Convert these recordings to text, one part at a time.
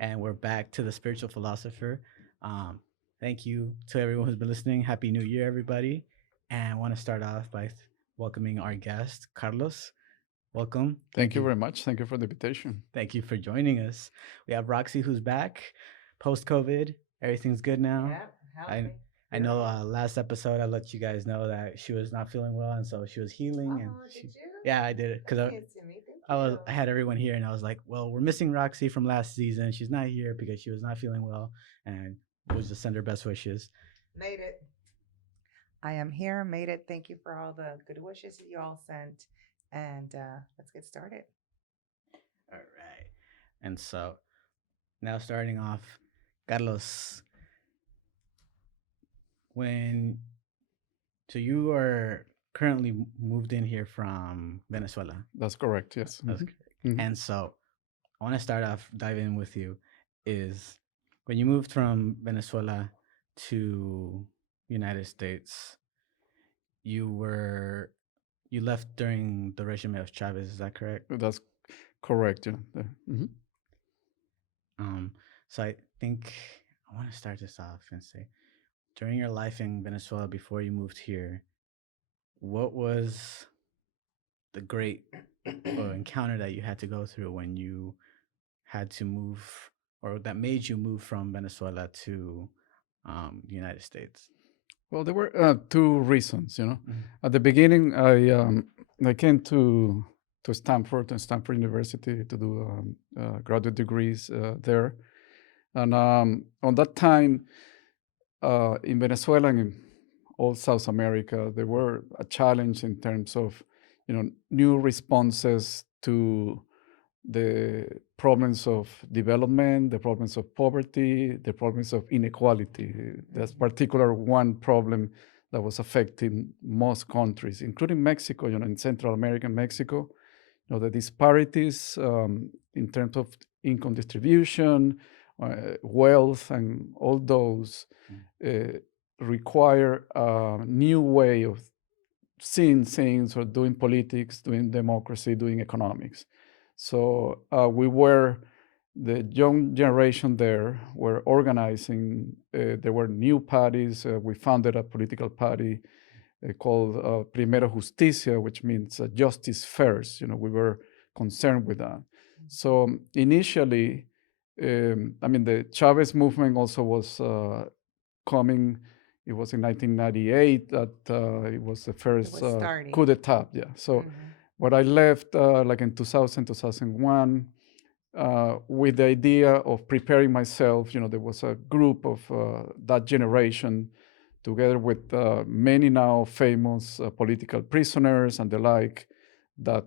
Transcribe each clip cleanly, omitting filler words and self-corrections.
and we're back to the spiritual philosopher. Um, thank you to everyone who's been listening. Happy New Year, everybody! And I want to start off by welcoming our guest, Carlos. Welcome. Thank you very much. Thank you for the invitation. Thank you for joining us. We have Roxy, who's back post COVID. Everything's good now. Yeah, I healthy. I know last episode I let you guys know that she was not feeling well, and so she was healing, and Oh, did you? yeah, I did it because That's nice to me. Thank I you. had everyone here, and I was like, well, we're missing Roxy from last season. She's not here because she was not feeling well, and we'll just send her best wishes. Made it. I am here, made it. Thank you for all the good wishes you all sent. And let's get started. All right, and so now starting off, Carlos, when so you are currently moved in here from Venezuela. That's correct. Yes. That's correct. And so I want to start off diving in with you is when you moved from Venezuela to United States, you were you left during the regime of Chavez, is that correct? That's correct. Yeah. Mhm. Um, so I think I want to start this off and say during your life in Venezuela before you moved here, what was the great encounter that you had to go through when you had to move or that made you move from Venezuela to the United States? Well, there were two reasons. Mhm. At the beginning, I came to Stanford and Stanford University to do graduate degrees there, and on that time in Venezuela and in all South America, there were a challenge in terms of new responses to the problems of development, the problems of poverty, the problems of inequality. That's particular one problem that was affecting most countries, including Mexico, in Central America and Mexico. The disparities in terms of income distribution, wealth, and all those uh, require a new way of seeing things or doing politics, doing democracy, doing economics. So we were the young generation there were organizing. There were new parties. We founded a political party called Primero Justicia, which means justice first. We were concerned with that. So initially, the Chavez movement also was coming. It was in 1998 that it was the It first was starting. coup d'état. Yeah. So when I left, like in 2000, 2001, with the idea of preparing myself, there was a group of that generation, together with many now famous political prisoners and the like, that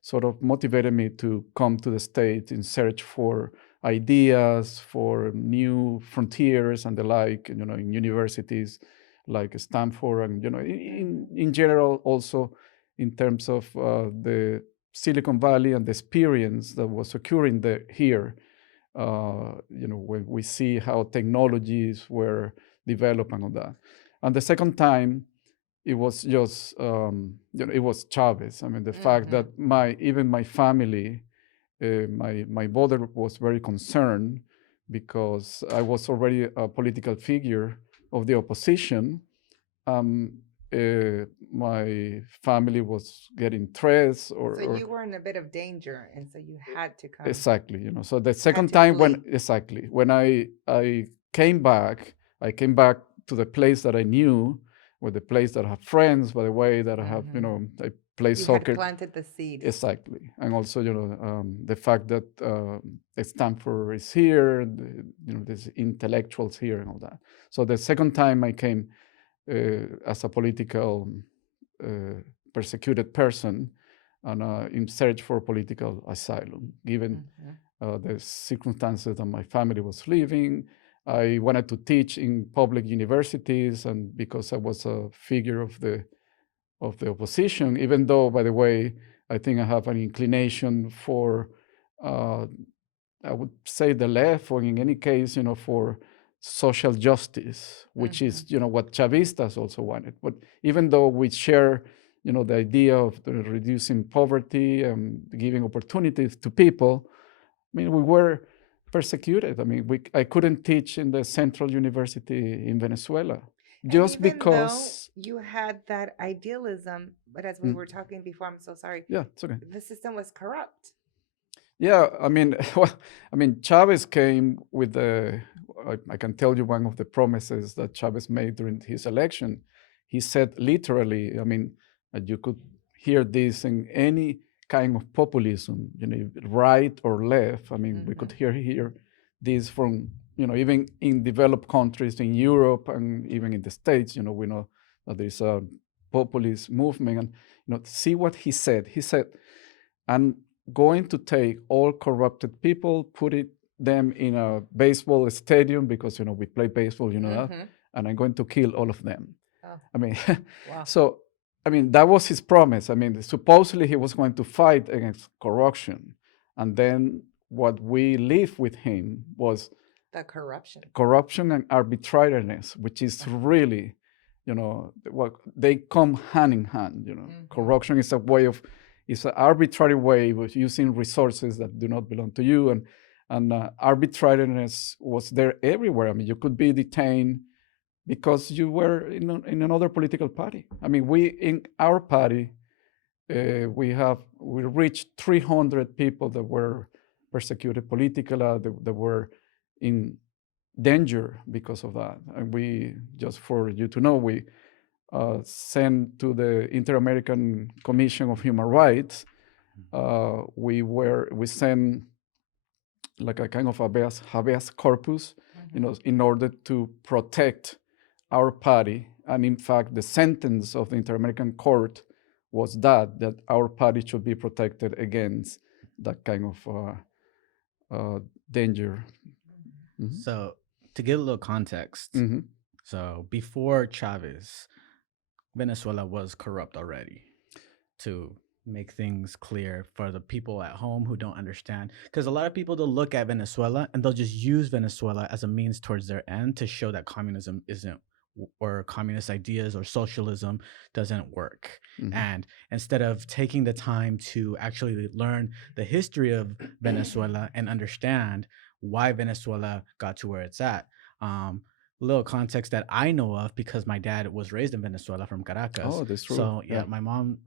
sort of motivated me to come to the States in search for ideas, for new frontiers and the like, in universities like Stanford and, in general, also in terms of Silicon Valley and the experience that was occurring here. When we see how technologies were developed and all that. And the second time, it was just it was Chavez. I mean, the fact that even my family, my mother was very concerned because I was already a political figure of the opposition. Um, my family was getting threats So or you were in a bit of danger, and so you had to come. exactly. So the You had second to time when flee. exactly when I came back, I came back to the place that I knew, or the place that I have friends, by the way, that I have, I play You had soccer. planted the seed. Exactly, and also the fact that Stanford is here, there's intellectuals here and all that. So the second time I came as a political uh, persecuted person and in search for political asylum, given the circumstances that my family was living. I wanted to teach in public universities, and because I was a figure of the opposition, even though, by the way, I think I have an inclination for, uh, I would say, the left, or in any case, for social justice, which is, what Chavistas also wanted. But even though we share, the idea of reducing poverty and giving opportunities to people, I mean, we were persecuted. I mean, I couldn't teach in the Central University in Venezuela And just even though because. you had that idealism, but as we Mm, were talking before, I'm so sorry, yeah, it's okay. the system was corrupt. Yeah, I mean, well, I mean, Chavez came with the. I can tell you one of the promises that Chavez made during his election. He said literally, I mean, you could hear this in any kind of populism, right or left. I mean, we could Hmm. hear this from, even in developed countries in Europe and even in the States. We know that there's a populist movement, and see what he said. He said, I'm going to take all corrupted people, put them in a baseball stadium because we play baseball, that, Hmm. and I'm going to kill all of them. Oh, I mean, wow. so I mean that was his promise. I mean, supposedly he was going to fight against corruption, and then what we lived with him was The corruption. corruption and arbitrariness, which is really, what they come hand in hand. Hmm. Corruption is a way of, it's an arbitrary way of using resources that do not belong to you, and arbitrariness was there everywhere. I mean, you could be detained because you were in another political party. I mean, we in our party, we reached 300 people that were persecuted politically, that were in danger because of that. And we, just for you to know, we sent to the Inter-American Commission of Human Rights. We sent like a kind of habeas corpus, Hmm. in order to protect our party. And in fact, the sentence of the Inter-American Court was that our party should be protected against that kind of danger. Mm-hmm. So, to give a little context, Mm-hmm. so before Chavez, Venezuela was corrupt already. To make things clear for the people at home who don't understand, because a lot of people, they'll look at Venezuela and they'll just use Venezuela as a means towards their end to show that communism isn't, or communist ideas or socialism doesn't work. Mm-hmm. And instead of taking the time to actually learn the history of Venezuela and understand why Venezuela got to where it's at, little context that I know of, because my dad was raised in Venezuela from Caracas. Oh, that's true. So Yeah. yeah, my mom,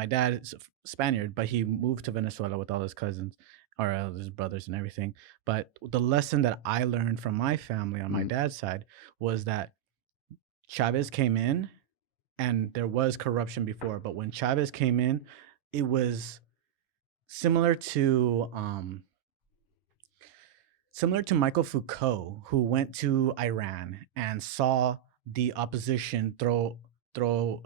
my dad is Spaniard, but he moved to Venezuela with all his cousins or his brothers and everything. But the lesson that I learned from my family on my Mm. dad's side was that Chavez came in, and there was corruption before, but when Chavez came in, it was similar to Michael Foucault, who went to Iran and saw the opposition overthrow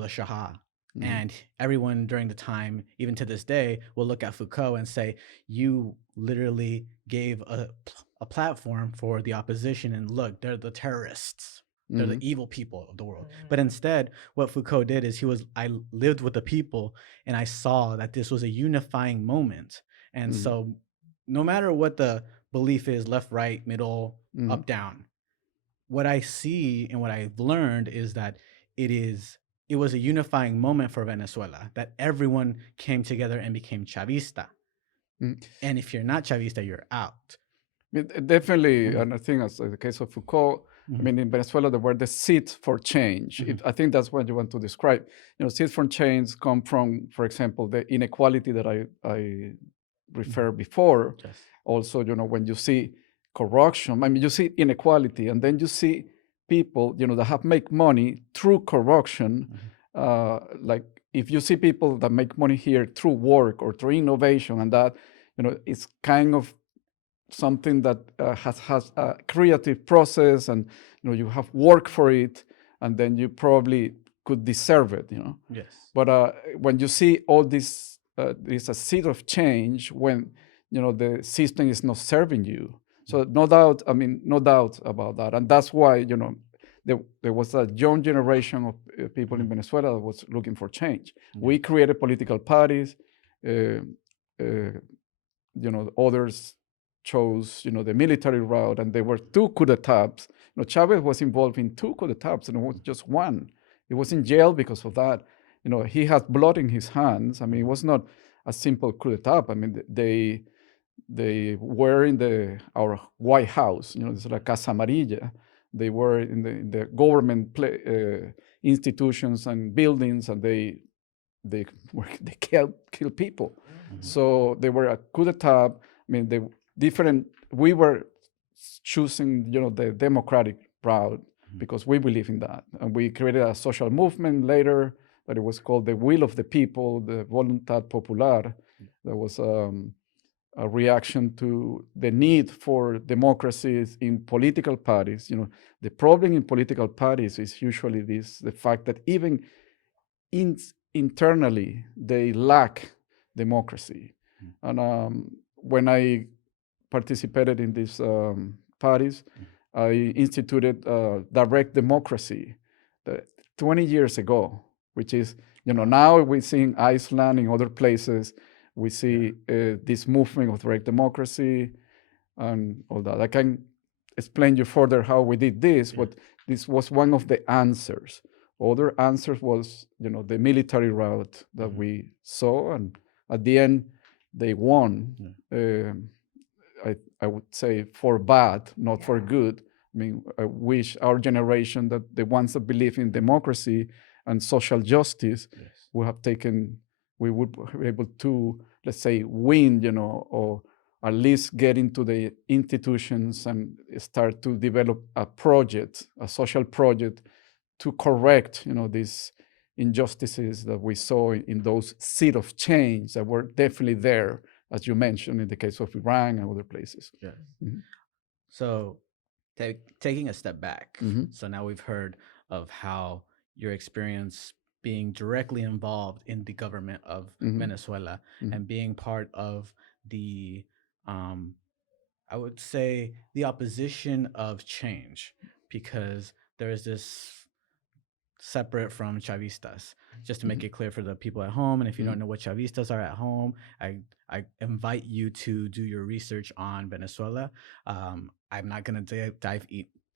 the Shah. Mm. And everyone during the time, even to this day, will look at Foucault and say, "You literally gave a platform for the opposition, and look, they're the terrorists. They're Mm-hmm. the evil people of the world." But Hmm. instead, what Foucault did is I lived with the people, and I saw that this was a unifying moment. And Mm-hmm. so, no matter what the belief is, left, right, middle, Mm-hmm. up, down, what I see and what I've learned is that it was a unifying moment for Venezuela, that everyone came together and became Chavista. Mm. And if you're not Chavista, you're out. Definitely, Mhm. and I think as the case of Foucault, I Mhm. mean, in Venezuela, there were the seeds for change. Mhm. I think that's what you want to describe. Seeds for change come from, for example, the inequality that I referred before. Yes. Also, when you see corruption, I mean, you see inequality, and then you see people, that have make money through corruption. Mhm. Like if you see people that make money here through work or through innovation, and that, it's kind of something that has a creative process, and you have work for it, and then you probably could deserve it. Yes. But when you see all this, there's a seed of change when the system is not serving you. So no doubt, I mean, no doubt about that, and that's why there was a young generation of people in Venezuela that was looking for change. We created political parties. Uh, uh, Others chose, the military route, and there were two coup d'etats. Chavez was involved in two coup d'etats, and it was just one. He was in jail because of that. He had blood in his hands. I mean, it was not a simple coup d'etat. I mean, they were in our White House, it's la Casa Amarilla. They were in the government institutions and buildings, and they they kill people. So they were a coup d'état. I mean, they different. We were choosing, the democratic route because we believe in that, and we created a social movement later that it was called the Will of the People, the Voluntad Popular. That was a reaction to the need for democracies in political parties. The problem in political parties is usually the fact that even internally they lack democracy. And when I participated in these parties, I instituted direct democracy 20 years ago, which is, now we see in Iceland, in other places, we see this movement of direct democracy and all that. I can explain you further how we did this, but this was one of the answers. Other answers was, the military route that we saw, and at the end, they won. I would say for bad, not for good. I mean, I wish our generation, that the ones that believe in democracy and social justice, would have taken, we would be able to, let's say, win, or at least get into the institutions and start to develop a project, a social project, to correct, these injustices that we saw in those seed of change that were definitely there, as you mentioned, in the case of Iran and other places. Yes. So taking a step back, so now we've heard of how your experience being directly involved in the government of Venezuela and being part of the, I would say, the opposition of change, because there is this separate from Chavistas. Just to make it clear for the people at home, and if you don't know what Chavistas are at home, I invite you to do your research on Venezuela. I'm not going to dive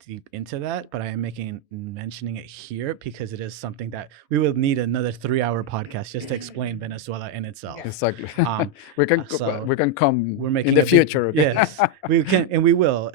deep into that, but I am mentioning it here because it is something that we will need another 3-hour podcast just to explain Venezuela in itself. Exactly. we can come we're making in the future. Okay? Yes, we can, and we will.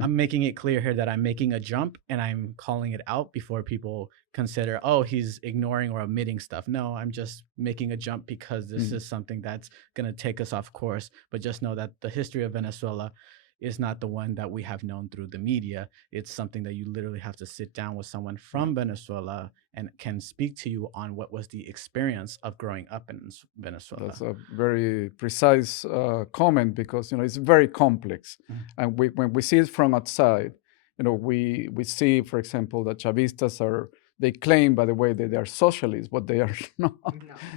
I'm making it clear here that I'm making a jump and I'm calling it out before people consider, oh, he's ignoring or omitting stuff. No, I'm just making a jump because this is something that's going to take us off course. But just know that the history of Venezuela is not the one that we have known through the media. It's something that you literally have to sit down with someone from Venezuela and can speak to you on what was the experience of growing up in Venezuela. That's a very precise comment, because it's very complex, and when we see it from outside, we see, for example, that Chavistas they claim, by the way, that they are socialists, but they are not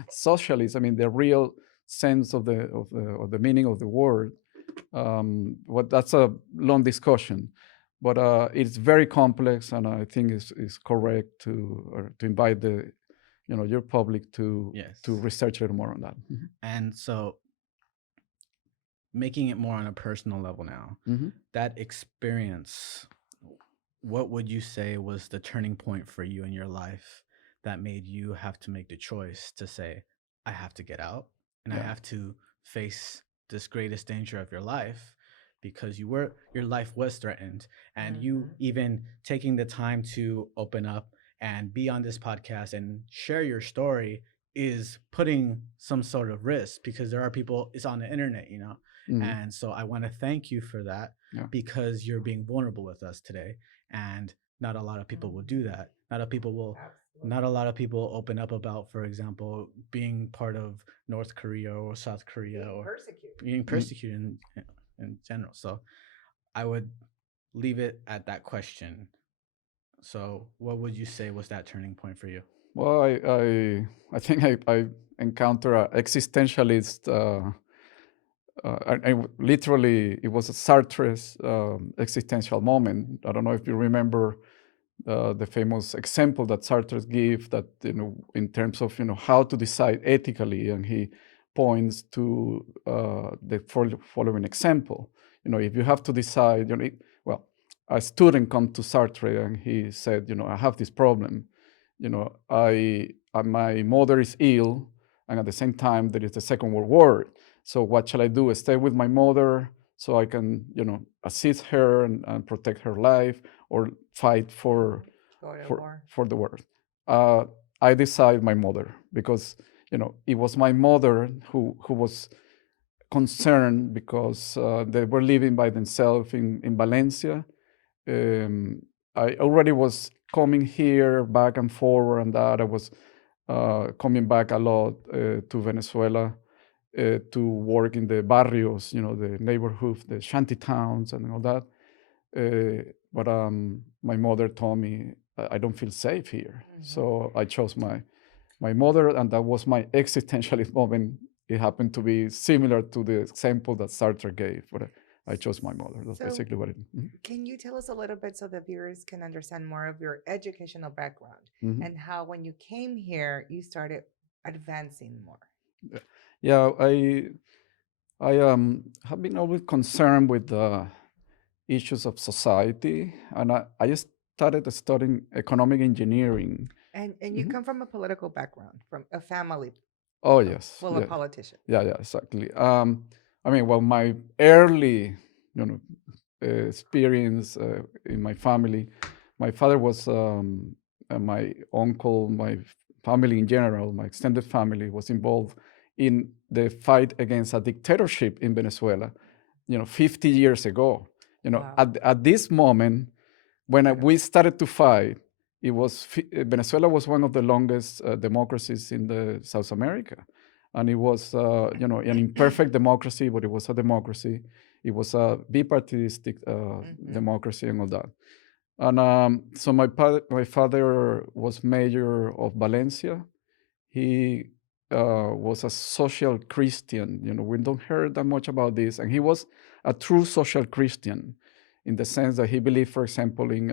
socialists. I mean, the real sense of the meaning of the word. But that's a long discussion. But it's very complex, and I think it's correct to invite your public to research a little more on that. And so, making it more on a personal level now, that experience, what would you say was the turning point for you in your life that made you have to make the choice to say, I have to get out and I have to face this greatest danger of your life, because your life was threatened, and you even taking the time to open up and be on this podcast and share your story is putting some sort of risk, because there are people, it's on the internet, and so I want to thank you for that, because you're being vulnerable with us today, and not a lot of people will do that. Not a lot of people open up about, for example, being part of North Korea or South Korea, or being persecuted in general. So I would leave it at that question. So what would you say was that turning point for you? Well, I think I encounter an existentialist. Literally, it was a Sartre's existential moment. I don't know if you remember the famous example that Sartre gave, that in terms of how to decide ethically, and he points to the following example. If you have to decide, well, a student come to Sartre and he said, I have this problem. My mother is ill, and at the same time there is the Second World War. So what shall I do? Stay with my mother so I can, assist her and protect her life, or fight Go to for war. for the world? Uh, I decide my mother, because it was my mother who was concerned, because they were living by themselves in Valencia. um, I already was coming here back and forward, and that I was coming back a lot to Venezuela to work in the barrios, the neighborhood, the shanty towns, and all that. But my mother told me I don't feel safe here, so I chose my mother, and that was my existentialist moment. It happened to be similar to the example that Sartre gave, but I chose my mother. That's So, basically what it. can you tell us a little bit so the viewers can understand more of your educational background Mhm. and how, when you came here, you started advancing more? Yeah, I have been always concerned with the issues of society, and I started studying economic engineering. And you Mhm. come from a political background, from a family Oh yes, full of yeah, politicians. yeah, exactly. I mean, well, my early, you know, experience in my family, my father was, my uncle, my family in general, my extended family was involved in the fight against a dictatorship in Venezuela, 50 years ago. Wow. At this moment, when we started to fight, Venezuela was one of the longest democracies in the South America, and it was an imperfect democracy, but it was a democracy. It was a bipartitistic democracy and all that. And so my father was mayor of Valencia. He was a social Christian. We don't hear that much about this, and he was a true social Christian, in the sense that he believed, for example, in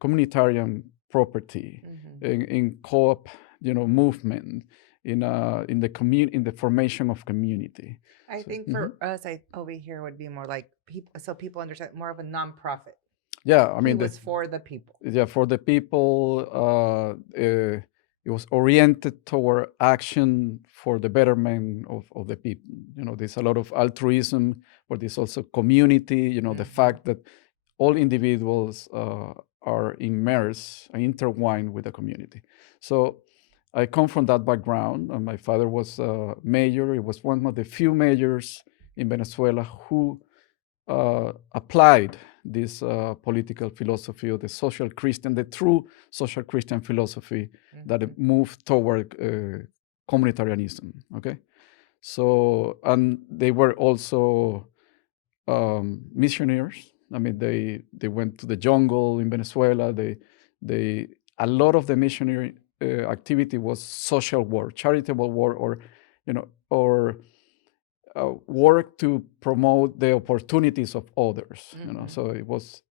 communitarian property, in co-op, movement, in the formation of community. I So, think for us, over here would be more like people, so people understand, more of a nonprofit. yeah, I He mean, was for the people. yeah, for the people, it was oriented toward action for the betterment of the people. There's a lot of altruism, but there's also community. The fact that all individuals are immersed and intertwined with the community. So I come from that background, and my father was a mayor. He was one of the few mayors in Venezuela who applied this political philosophy of the social Christian, the true social Christian philosophy that moved toward communitarianism. Okay, so, and they were also missionaries. I mean, they went to the jungle in Venezuela. They a lot of the missionary activity was social work, charitable work, or work to promote the opportunities of others. So it was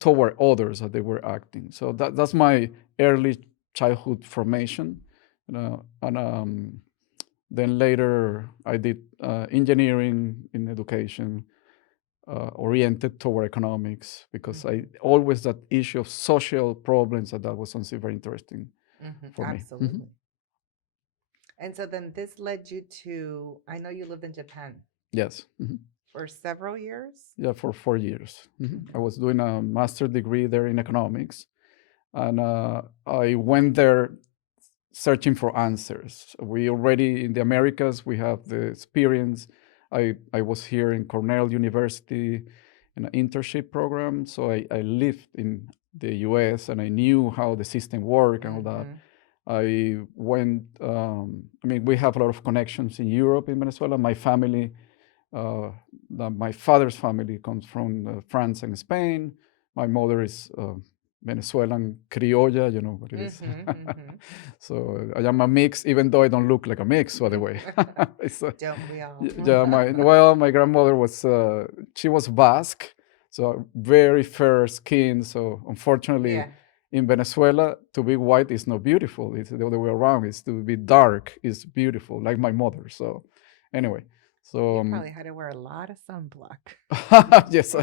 toward others that they were acting. So that's my early childhood formation. And then later I did engineering in education, oriented toward economics, because I always that issue of social problems, that was something very interesting for me. Absolutely. And so then this led you to, I know you lived in Japan Yes. for several years. Yeah, for 4 years. I was doing a master's degree there in economics, and I went there searching for answers. We already in the Americas, we have the experience. I was here in Cornell University in an internship program, so I lived in the U.S. and I knew how the system worked and all that. I went. I mean, we have a lot of connections in Europe, in Venezuela. My family, my father's family comes from France and Spain. My mother is Venezuelan criolla, you know what it is. So I am a mix, even though I don't look like a mix, by the way. Don't we all? Yeah, my grandmother was she was Basque, so very fair skin. So unfortunately, Yeah. in Venezuela, to be white is not beautiful. It's the other way around. It's to be dark is beautiful, like my mother. So anyway, So You probably had to wear a lot of sunblock. yes,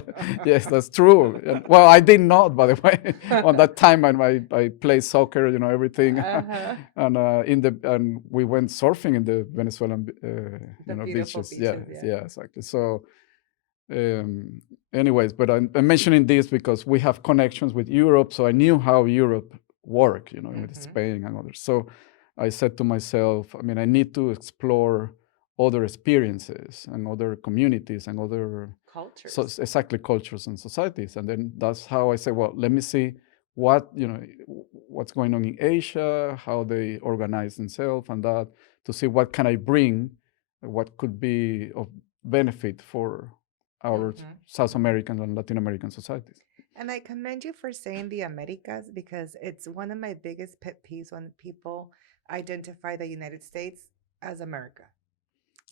yes, that's true. Well, I did not, by the way. On that time, I played soccer, everything, Uh-huh. and we went surfing in the Venezuelan, The beautiful beaches. Yeah, beaches, yeah. yeah, exactly. So, um, anyways, but I'm mentioning this because we have connections with Europe, so I knew how Europe worked, with Mm-hmm. Spain and others. So I said to myself, I mean, I need to explore other experiences and other communities and other, so Cultures. exactly, cultures and societies. And then that's how I say, well, let me see what, what's going on in Asia, how they organize themselves, and that, to see what can I bring, what could be of benefit for our Mm-hmm. South American and Latin American societies. And I commend you for saying the Americas because it's one of my biggest pet peeves when people identify the United States as America.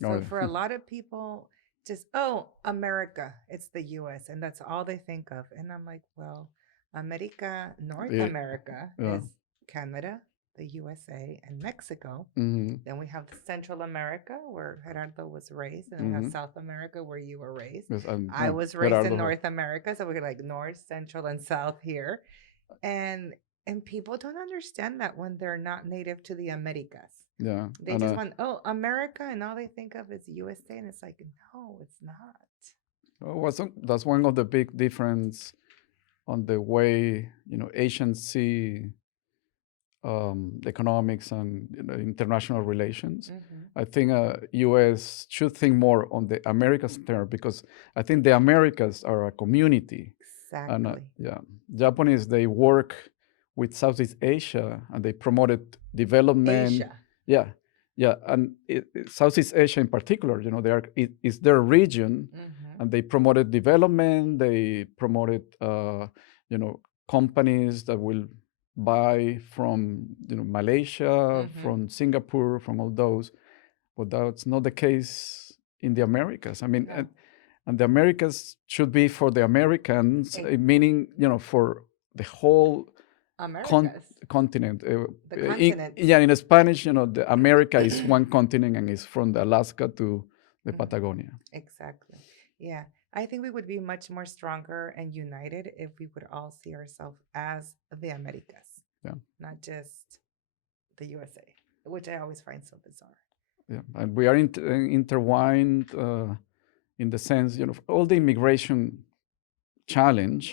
Oh, So for a lot of people, just, oh, America, it's the US, and that's all they think of. And I'm like, well, America, North yeah, America yeah. is Canada, the USA, and Mexico. Mm-hmm, Then we have Central America, where Gerardo was raised, and then we have mm-hmm. South America, where you were raised. Yes, and I was raised in Gerardo has, North America, so we're like North, Central, and South here, and and people don't understand that when they're not native to the Americas. yeah, They and just want, oh, America, and all they think of is USA, and it's like, no, it's not. that's one of the big difference on the way Asians see economics and international relations. Mm-hmm. I think U.S. should think more on the Americas term, because I think the Americas are a community, and Exactly. yeah, Japanese, they work with Southeast Asia and they promoted development. Asia. Yeah, yeah, and Southeast Asia in particular, they are it's their region, Mm-hmm. and they promoted development. They promoted companies that will buy from Malaysia, Mm-hmm. from Singapore, from all those. But that's not the case in the Americas. I mean, No. and the Americas should be for the Americans, Ex- meaning for the whole Americas. continent. The continent. Yeah, in Spanish, the America is one continent, and it's from the Alaska to the Mhm. Patagonia. Exactly. Yeah. I think we would be much more stronger and united if we would all see ourselves as the Americas, Yeah, not just the USA, which I always find so bizarre. yeah, and we are intertwined in the sense, all the immigration challenge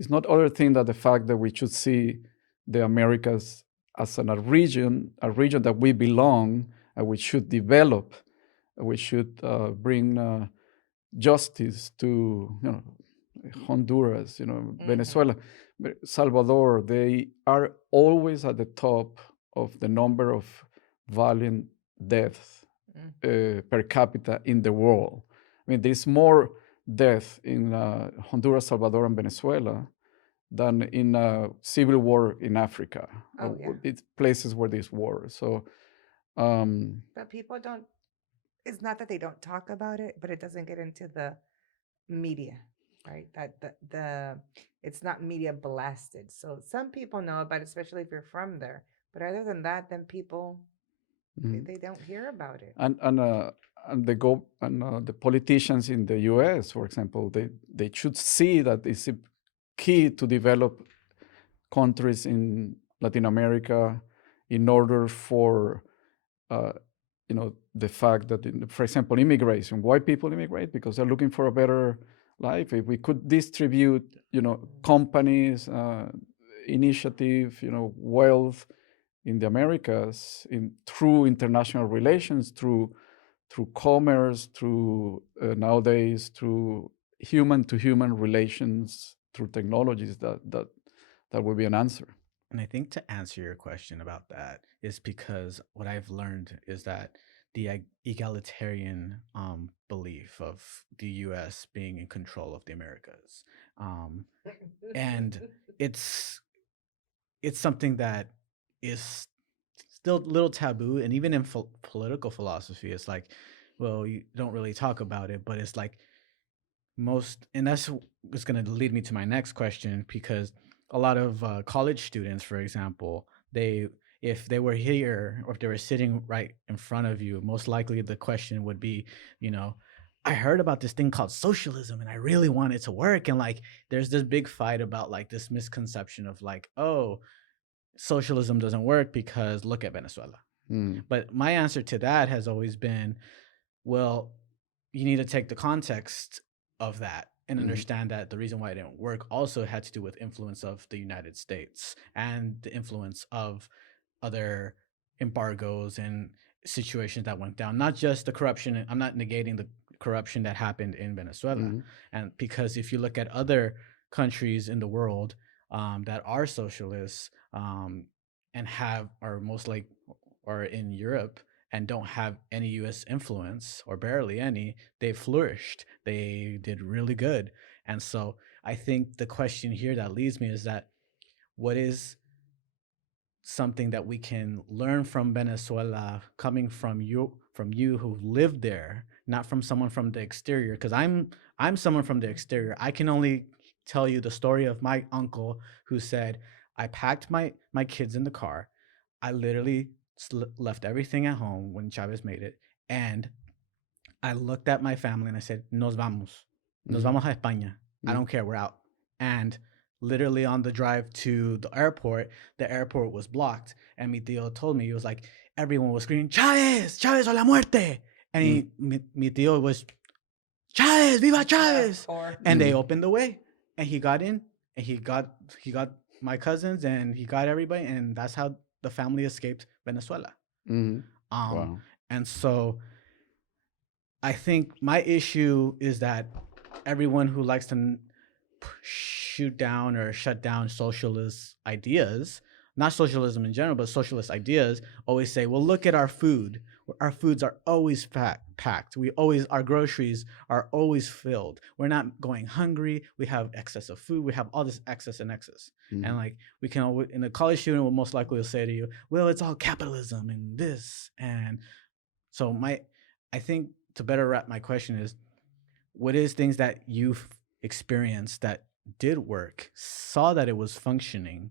is not other thing than the fact that we should see the Americas as a region that we belong, and we should develop, we should bring justice to Honduras, Mm-hmm. Venezuela, Salvador. They are always at the top of the number of violent deaths per capita in the world. I mean, there's more death in Honduras, Salvador, and Venezuela than in a civil war in Africa. Oh, yeah. It's places where there's war. So, um, But people don't, it's not that they don't talk about it, but it doesn't get into the media, right? That it's not media blasted. So some people know about it, especially if you're from there. But other than that, then people mhm. they don't hear about it. And the politicians in the U.S., for example, they should see that it's a key to develop countries in Latin America in order for uh, the fact that, for example, immigration. Why people immigrate? Because they're looking for a better life. If we could distribute, companies, initiative, wealth in the Americas through international relations, through commerce, through nowadays through human to human relations, through technologies, that would be an answer. And I think to answer your question about that is because what I've learned is that the egalitarian belief of the U.S. being in control of the Americas, um, and it's it's something that is still a little taboo, and even in political philosophy, it's like, well, you don't really talk about it, but it's like most, and that's is going to lead me to my next question, because a lot of college students, for example, they if they were here or if they were sitting right in front of you, most likely the question would be, you know, I heard about this thing called socialism and I really want it to work. And like, there's this big fight about like this misconception of like, oh, socialism doesn't work because look at Venezuela. Mm, But my answer to that has always been, well, you need to take the context of that and mhm, understand that the reason why it didn't work also had to do with influence of the United States and the influence of other embargoes and situations that went down. Not just the corruption. I'm not negating the corruption that happened in Venezuela, mhm, and because if you look at other countries in the world that are socialists and have are most like or in Europe and don't have any US influence or barely any, they flourished. They did really good. And so I think the question here that leads me is that what is something that we can learn from Venezuela coming from you who lived there, not from someone from the exterior? Because I'm someone from the exterior. I can only tell you the story of my uncle who said, I packed my kids in the car. I literally left everything at home when Chavez made it, and I looked at my family and I said, "Nos vamos, nos mhm, vamos a España. I mhm, don't care, we're out." And literally on the drive to the airport was blocked, and mi tío told me he was like, everyone was screaming, "Chavez, Chavez o la muerte!" And mhm, mi tío was, "Chavez, viva Of Chavez!" course. And they mhm, opened the way, and he got in, and he got my cousins, and he got everybody, and that's how the family escaped Venezuela. mhm. Um, Wow. and so I think my issue is that everyone who likes to shoot down or shut down socialist ideas, not socialism in general, but socialist ideas, always say, well, look at our food. Our foods are always packed. Our groceries are always filled. We're not going hungry. We have excess of food. We have all this excess and excess. And Mhm, like, we can always, and a college student will most likely say to you, well, it's all capitalism and this. And so I think to better wrap my question is, what is things that you've experienced that did work, saw that it was functioning,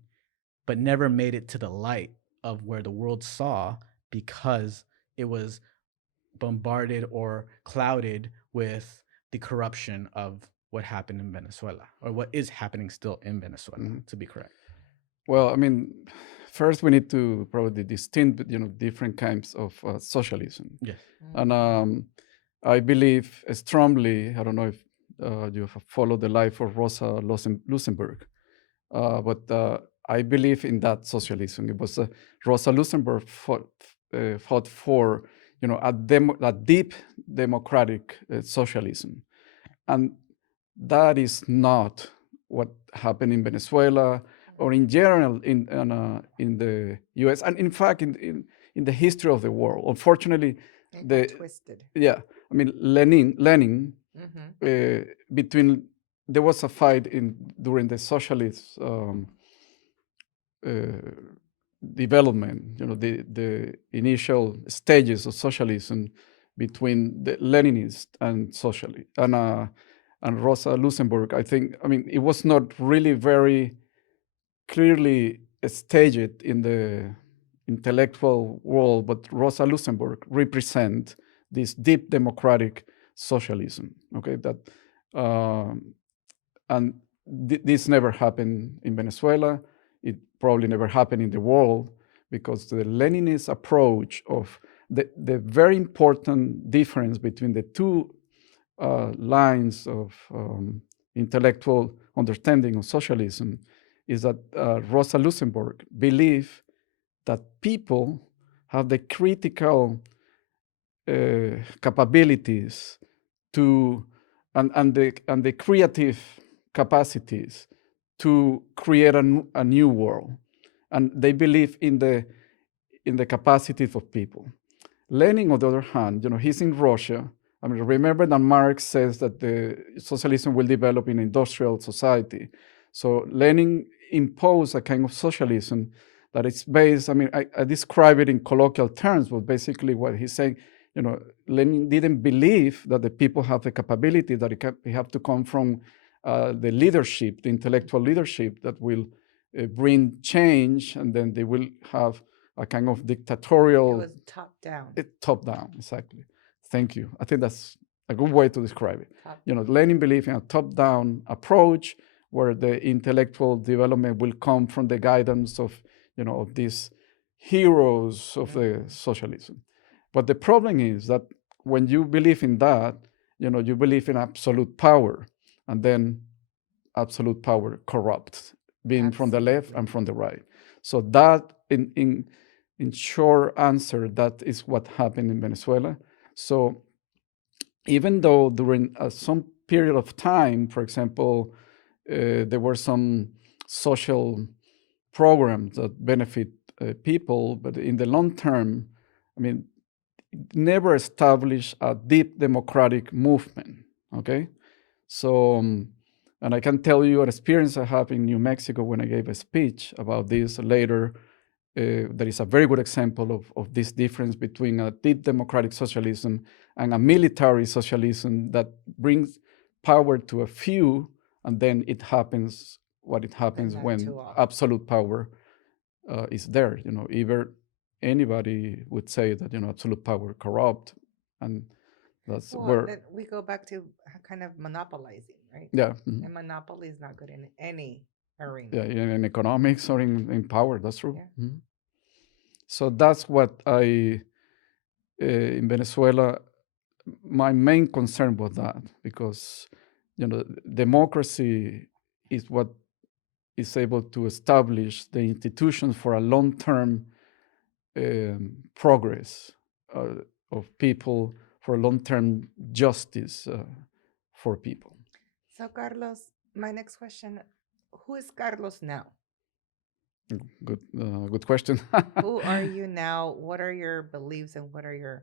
but never made it to the light of where the world saw because it was bombarded or clouded with the corruption of what happened in Venezuela or what is happening still in Venezuela, mhm. to be correct. Well, I mean, first we need to probably distinct, different kinds of socialism. Yes. And Mhm. I believe strongly, I don't know if you have followed the life of Rosa Luxemburg, but I believe in that socialism. It was Rosa Luxemburg fought for, a deep democratic socialism. And that is not what happened in Venezuela or in general in the U.S. and in fact in the history of the world. Unfortunately, It got the twisted. yeah, I mean Lenin Mm-hmm. between there was a fight during the socialist uh, development, the initial stages of socialism between the Leninists and socialists and Rosa Luxemburg. I mean, it was not really very clearly staged in the intellectual world, but Rosa Luxemburg represent this deep democratic socialism. Okay, that and this never happened in Venezuela. It probably never happened in the world because the Leninist approach of the very important difference between the two lines of intellectual understanding of socialism is that Rosa Luxemburg believed that people have the critical capabilities to and the creative capacities to create a new world, and they believe in the capacities of people. Lenin, on the other hand, he's in Russia. I mean, remember that Marx says that the socialism will develop in industrial society. So Lenin imposed a kind of socialism that is based. I mean, I describe it in colloquial terms, but basically what he's saying, Lenin didn't believe that the people have the capability that it have to come from the leadership, the intellectual leadership that will bring change, and then they will have a kind of It dictatorial, was top down. top down, exactly. Thank you. I think that's a good way to describe it. Top Lenin believed in a top-down approach where the intellectual development will come from the guidance of, of these heroes of the socialism. But the problem is that when you believe in that, you believe in absolute power, and then absolute power corrupts, being from the left and from the right. So that, in short answer, that is what happened in Venezuela. So even though during some period of time, for example, there were some social programs that benefit people, but in the long term, I mean, never established a deep democratic movement. Okay, so and I can tell you an experience I have in New Mexico when I gave a speech about this later. There is a very good example of this difference between a deep democratic socialism and a military socialism that brings power to a few, and then it happens what it happens when absolute power is there. Either anybody would say that absolute power corrupt, and that's where. Then we go back to kind of monopolizing, right? Yeah. And monopoly is not good in any arena. Yeah, in economics or in power, that's true. Yeah. So that's what in Venezuela, my main concern was that, because democracy is what is able to establish the institutions for a long-term progress of people, for long-term justice for people. So Carlos, my next question, who is Carlos now? Good question. Who are you now? What are your beliefs and what are your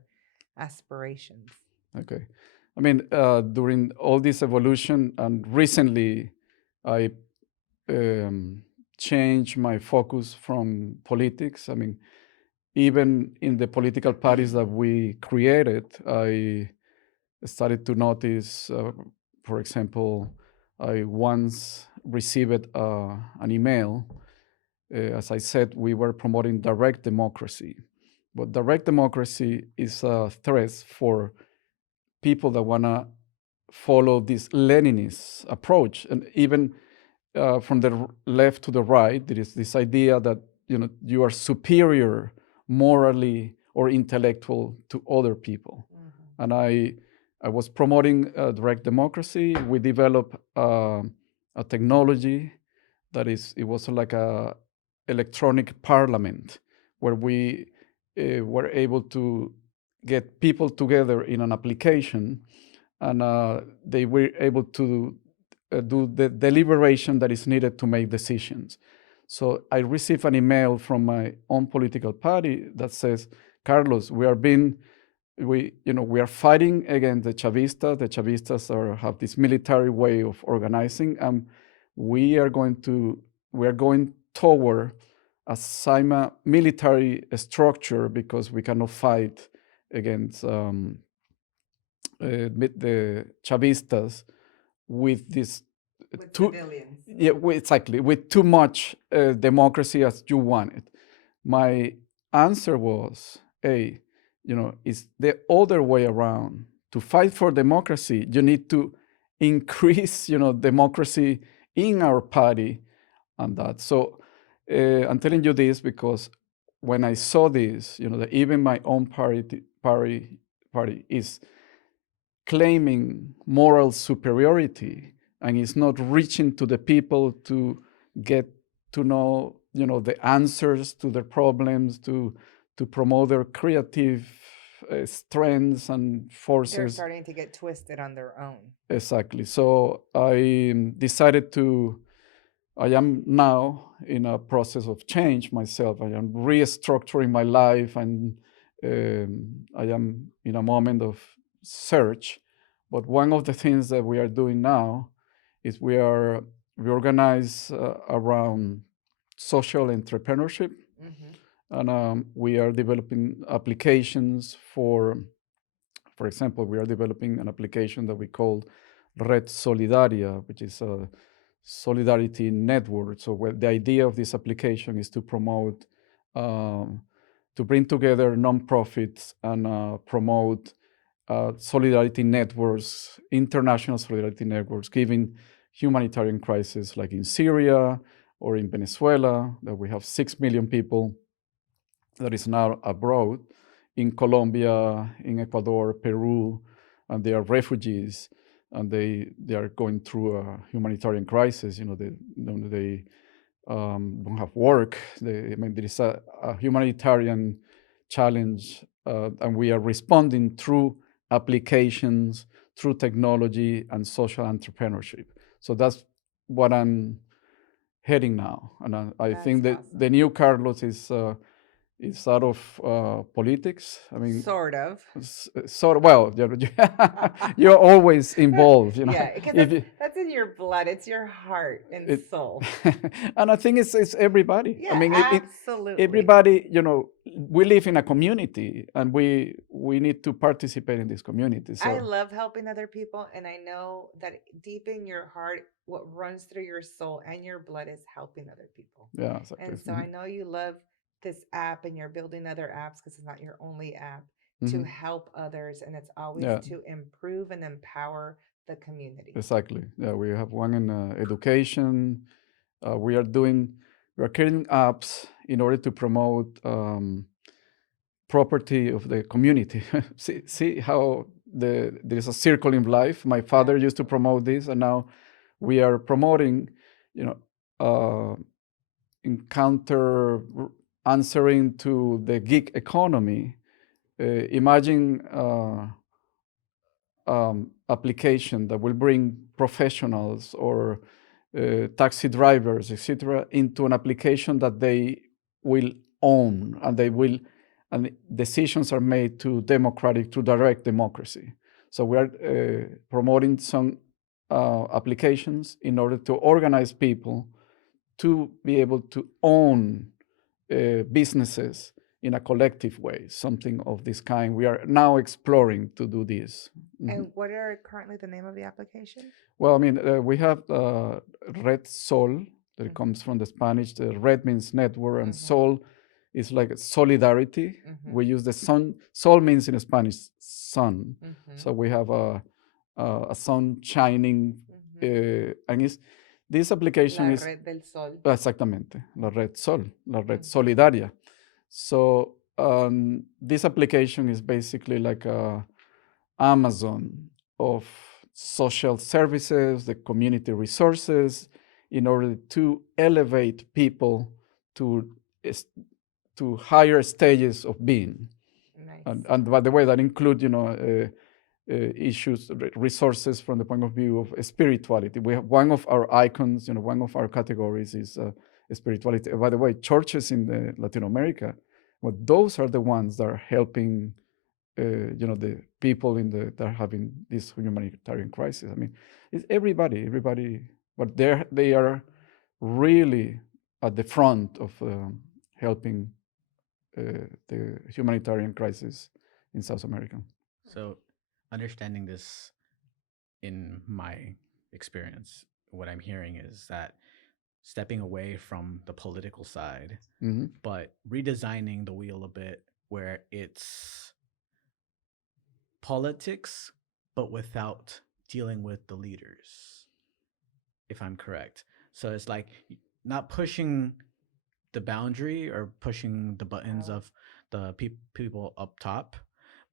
aspirations? Okay. I mean, during all this evolution, and recently I changed my focus from politics. I mean, even in the political parties that we created, I started to notice, for example, I once received an email. As I said, we were promoting direct democracy. But direct democracy is a threat for people that want to follow this Leninist approach. And even from the left to the right, there is this idea that you are superior morally or intellectual to other people. And I was promoting direct democracy. We developed a technology that it was like a electronic parliament where we were able to get people together in an application, and they were able to do the deliberation that is needed to make decisions. So I received an email from my own political party that says, Carlos, we are fighting against the Chavistas. The Chavistas have this military way of organizing, and we are going toward a military structure because we cannot fight against the Chavistas with this civilians. Yeah, exactly, with too much democracy as you wanted. My answer was, hey, it's the other way around. To fight for democracy, you need to increase, democracy in our party, and that. So I'm telling you this because when I saw this, that even my own party is claiming moral superiority and is not reaching to the people to get to know, the answers to their problems, to promote their creative strengths and forces. They're starting to get twisted on their own. Exactly. So I decided I am now in a process of change myself. I am restructuring my life, and I am in a moment of search. But one of the things that we are doing now is we organize around social entrepreneurship, and we are developing applications for example, we are developing an application that we call Red Solidaria, which is a solidarity network. So the idea of this application is to promote to bring together nonprofits and promote solidarity networks, international solidarity networks, given humanitarian crisis like in Syria or in Venezuela, that we have 6 million people that is now abroad, in Colombia, in Ecuador, Peru, and they are refugees, and they are going through a humanitarian crisis. They don't have work. There is a humanitarian challenge, and we are responding through applications, through technology and social entrepreneurship. So that's what I'm heading now, and I That's think that the awesome. new Carlos is out of politics. I mean, Sort of. sort of. Well, you're always involved, Yeah, because If you, that's in your blood. It's your heart and it, soul. and I think it's everybody. I Yeah, mean, absolutely. everybody. We live in a community, and we need to participate in this community. I So love helping other people, and I know that deep in your heart, what runs through your soul and your blood is helping other people. yeah, exactly. And so I know you love this app, and you're building other apps because it's not your only app to help others, and it's always Yeah, to improve and empower the community. exactly. Yeah, we have one in education. We are creating apps in order to promote property of the community. See how there's a circle in life. My father used to promote this, and now we are promoting, uh, encounter answering to the gig economy. Imagine application that will bring professionals or taxi drivers, etc., into an application that they will own, and decisions are made to direct democracy. So we are promoting some applications in order to organize people to be able to own businesses in a collective way, something of this kind. We are now exploring to do this. And what are currently the name of the application? Well, I mean, we have Red Sol, that comes from the Spanish. The red means network, and sol is like solidarity. We use the sun. Sol means in Spanish sun. So we have a sun shining, and this application La is Red del Sol. exactamente la red Sol, la red solidaria. So this application is basically like a Amazon of social services, the community resources, in order to elevate people to higher stages of being. Nice. And by the way, that include issues, resources from the point of view of spirituality. We have one of our icons, one of our categories is spirituality. By the way, churches in Latin America, well, those are the ones that are helping the people that are having this humanitarian crisis. I mean, it's everybody, but they are really at the front of helping the humanitarian crisis in South America. So, understanding this in my experience, what I'm hearing is that stepping away from the political side, but redesigning the wheel a bit where it's politics, but without dealing with the leaders, if I'm correct. So it's like not pushing the boundary or pushing the buttons of the people up top,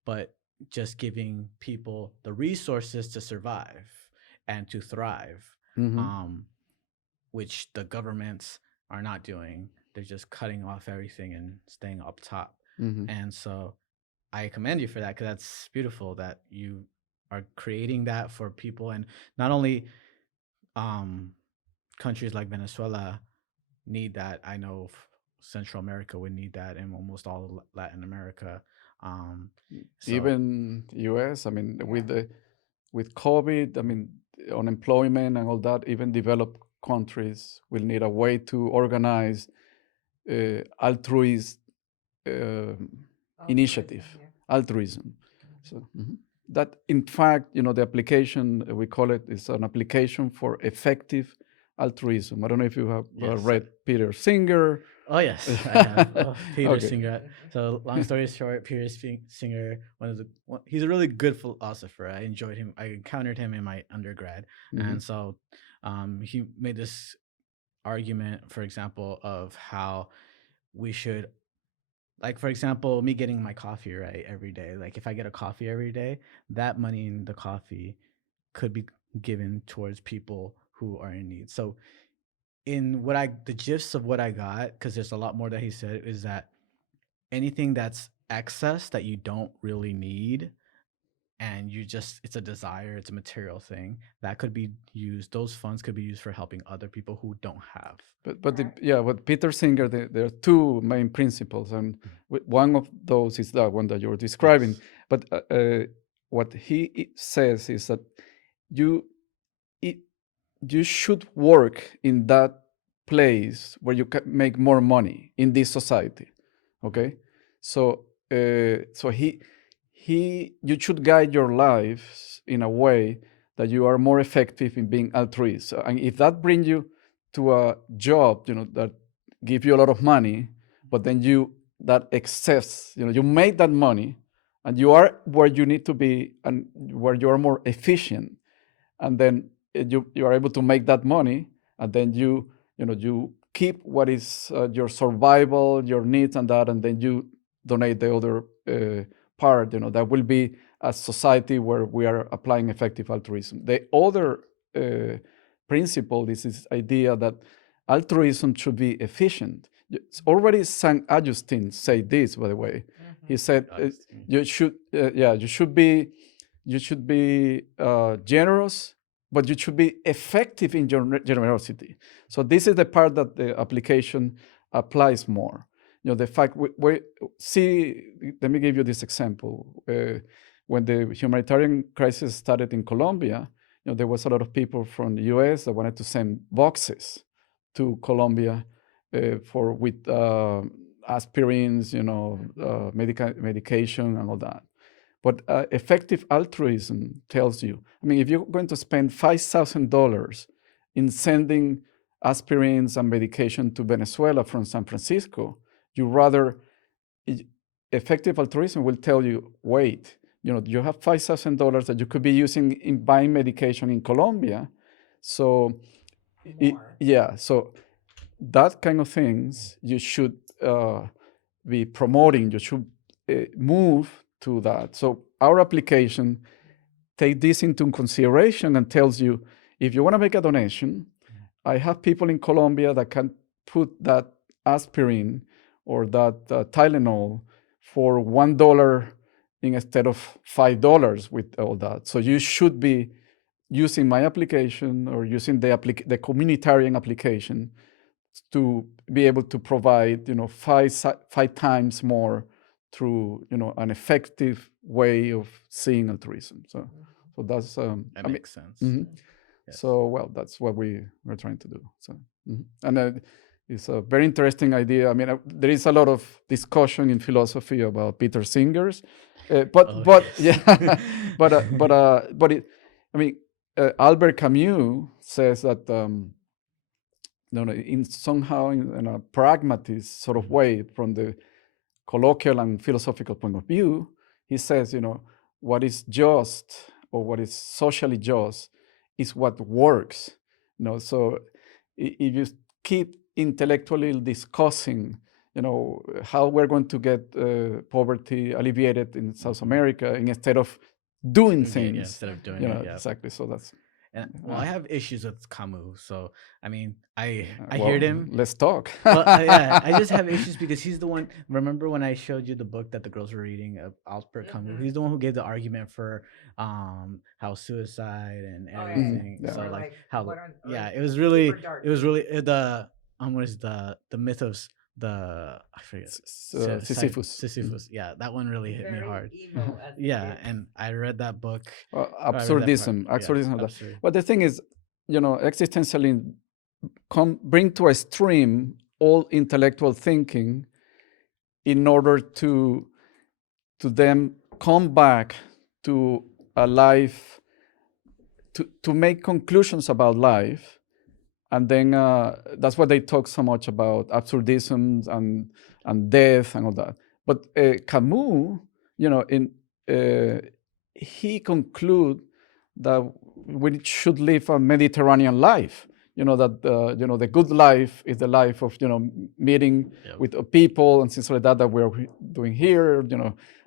but just giving people the resources to survive and to thrive, which the governments are not doing. They're just cutting off everything and staying up top. And so I commend you for that, because that's beautiful that you are creating that for people. And not only countries like Venezuela need that. I know Central America would need that, and almost all of Latin America. So Even U.S. I mean, with COVID, I mean, unemployment and all that. Even developed countries will need a way to organize altruist initiative, altruism. So that, in fact, the application we call it is an application for effective altruism. I don't know if you have Yes. read Peter Singer Oh yes, I have. Oh, Peter Okay. Singer. So long story short, Singer, he's a really good philosopher. I enjoyed him. I encountered him in my undergrad, Hmm. and so he made this argument, for example, of how we should, like, for example, me getting my coffee right every day. Like, if I get a coffee every day, that money in the coffee could be given towards people who are in need. So in the gist of what I got, because there's a lot more that he said, is that anything that's excess that you don't really need, and it's a desire, it's a material thing that could be used, those funds could be used for helping other people who don't have. Correct. With Peter Singer, there are two main principles, and one of those is that one that you're describing. Yes. But what he says is that you it, you should work in that place where you can make more money in this society. Okay, so you should guide your lives in a way that you are more effective in being altruist. And if that brings you to a job, that give you a lot of money, but then that excess, you make that money, and you are where you need to be, and where you are more efficient, and then you are able to make that money, and then you keep what is your survival, your needs, and that, and then you donate the other part. That will be a society where we are applying effective altruism. The other principle is this idea that altruism should be efficient. It's already Saint Augustine said this, by the way. He said Augustine. you should be generous, but you should be effective in your generosity. So this is the part that the application applies more. The fact we see. Let me give you this example. When the humanitarian crisis started in Colombia, there was a lot of people from the U.S. that wanted to send boxes to Colombia with aspirins, medication and all that. But effective altruism tells you, if you're going to spend $5,000 in sending aspirins and medication to Venezuela from San Francisco, effective altruism will tell you, wait, you have $5,000 that you could be using in buying medication in Colombia. So, so that kind of things you should be promoting. You should move to that. So our application take this into consideration and tells you, if you want to make a donation, I have people in Colombia that can put that aspirin or that Tylenol for $1 instead of $5 with all that. So you should be using my application or using the communitarian application to be able to provide, five times more through, an effective way of seeing altruism. So that's That makes sense. mhm. Yes. So that's what we're trying to do. So and it's a very interesting idea. There is a lot of discussion in philosophy about Peter Singer's, but Yes. yeah, but Albert Camus says that in a pragmatist sort of way, from the colloquial and philosophical point of view, he says, what is just or what is socially just is what works. So if you keep intellectually discussing, how we're going to get poverty alleviated in South America, instead of doing things, instead of doing it, yeah. exactly. So that's. And I have issues with Camus. So I Well, heard him. Let's talk. Well, yeah, I just have issues because he's the one. Remember when I showed you the book that the girls were reading of Albert Camus? He's the one who gave the argument for how suicide and everything. Yeah. So Or like like how what on yeah, earth it was is really super dark. the what is the myth of I forget Sisyphus. Sisyphus. Yeah, that one really hit me Very hard. emo as a Yeah, kid. and I read that book. Absurdism. Yeah, Absurdism. absurd. But the thing is, existentialism bring to a stream all intellectual thinking in order to then come back to a life, to make conclusions about life, and then that's why they talk so much about absurdisms and death and all that. But Camus, in he conclude that we should live a Mediterranean life. That the good life is the life of meeting Yep. with people and things like that we're doing here.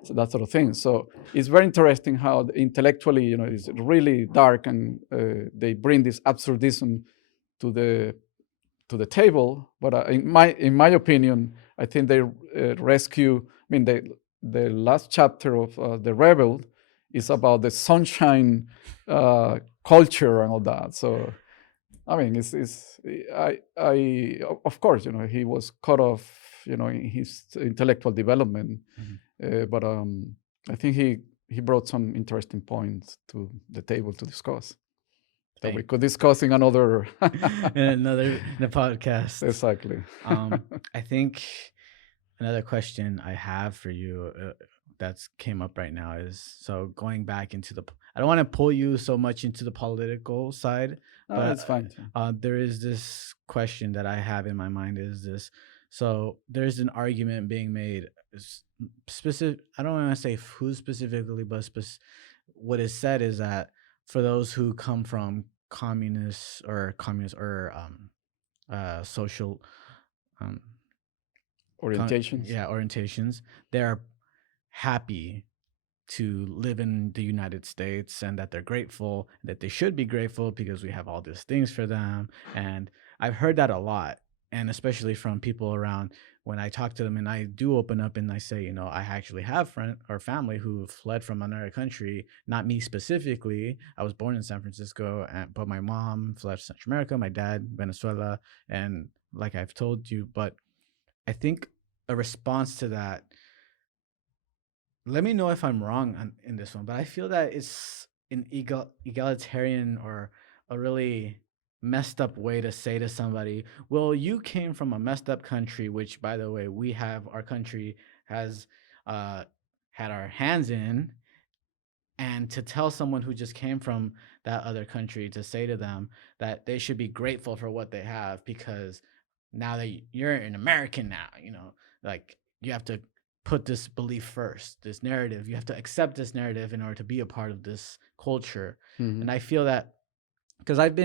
So that sort of thing. So it's very interesting how intellectually it's really dark, and they bring this absurdism to the table. But in my opinion, I think they rescue. I mean, the last chapter of The Rebel is about the sunshine culture and all that. So I mean, of course, he was cut off, in his intellectual development, but I think he brought some interesting points to the table to discuss that we could discuss in another in a podcast. Exactly. I think another question I have for you that's came up right now is, so going back into I don't want to pull you so much into the political side, but It's fine. there is this question that I have in my mind is this. So there's an argument being made, specific. I don't want to say who specifically, but what is said is that for those who come from social um Orientations. orientations, they're happy to live in the United States, and that they're grateful, that they should be grateful because we have all these things for them. And I've heard that a lot, and especially from people around when I talk to them, and I do open up and I say, I actually have friend or family who fled from another country, not me specifically. I was born in San Francisco, but my mom fled Central America, my dad Venezuela, and like I've told you. But I think a response to that, let me know if I'm wrong in this one, but I feel that it's an egalitarian or a really messed up way to say to somebody, well, you came from a messed up country, which, by the way, our country has uh, had our hands in, and to tell someone who just came from that other country, to say to them that they should be grateful for what they have, because now that you're an American now, like, you have to put this belief first, this narrative. You have to accept this narrative in order to be a part of this culture. And I feel that because I've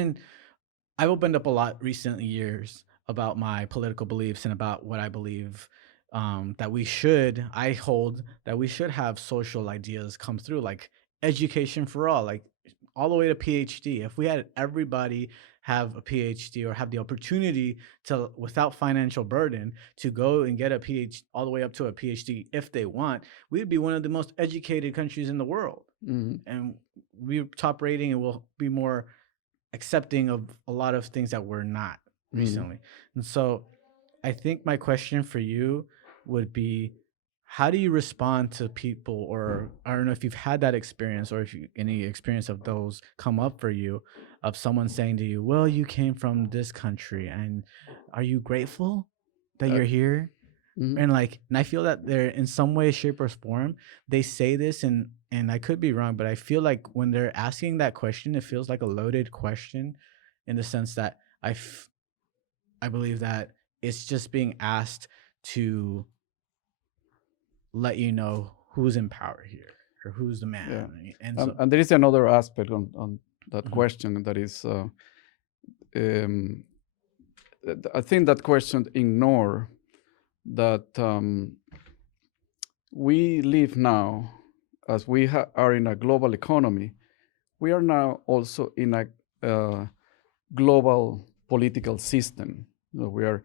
opened up a lot recent years about my political beliefs and about what I believe, I hold that we should have social ideas come through, like education for all, like all the way to PhD. If we had everybody have a PhD, or have the opportunity to, without financial burden, to go and get a PhD, all the way up to a PhD if they want, we'd be one of the most educated countries in the world. And we're top rating, and we'll be more accepting of a lot of things that we're not recently. And so I think my question for you would be, how do you respond to people, or I don't know if you've had that experience, or if any experience of those come up for you, of someone saying to you, well, you came from this country, and are you grateful that you're here? And I feel that they're, in some way, shape, or form, they say this, and I could be wrong, but I feel like when they're asking that question, it feels like a loaded question, in the sense that I believe that it's just being asked to let you know who's in power here, or who's the man. And so, and there is another aspect on that question, that is, I think that question ignore that we live now, as we are in a global economy, we are now also in a global political system. We are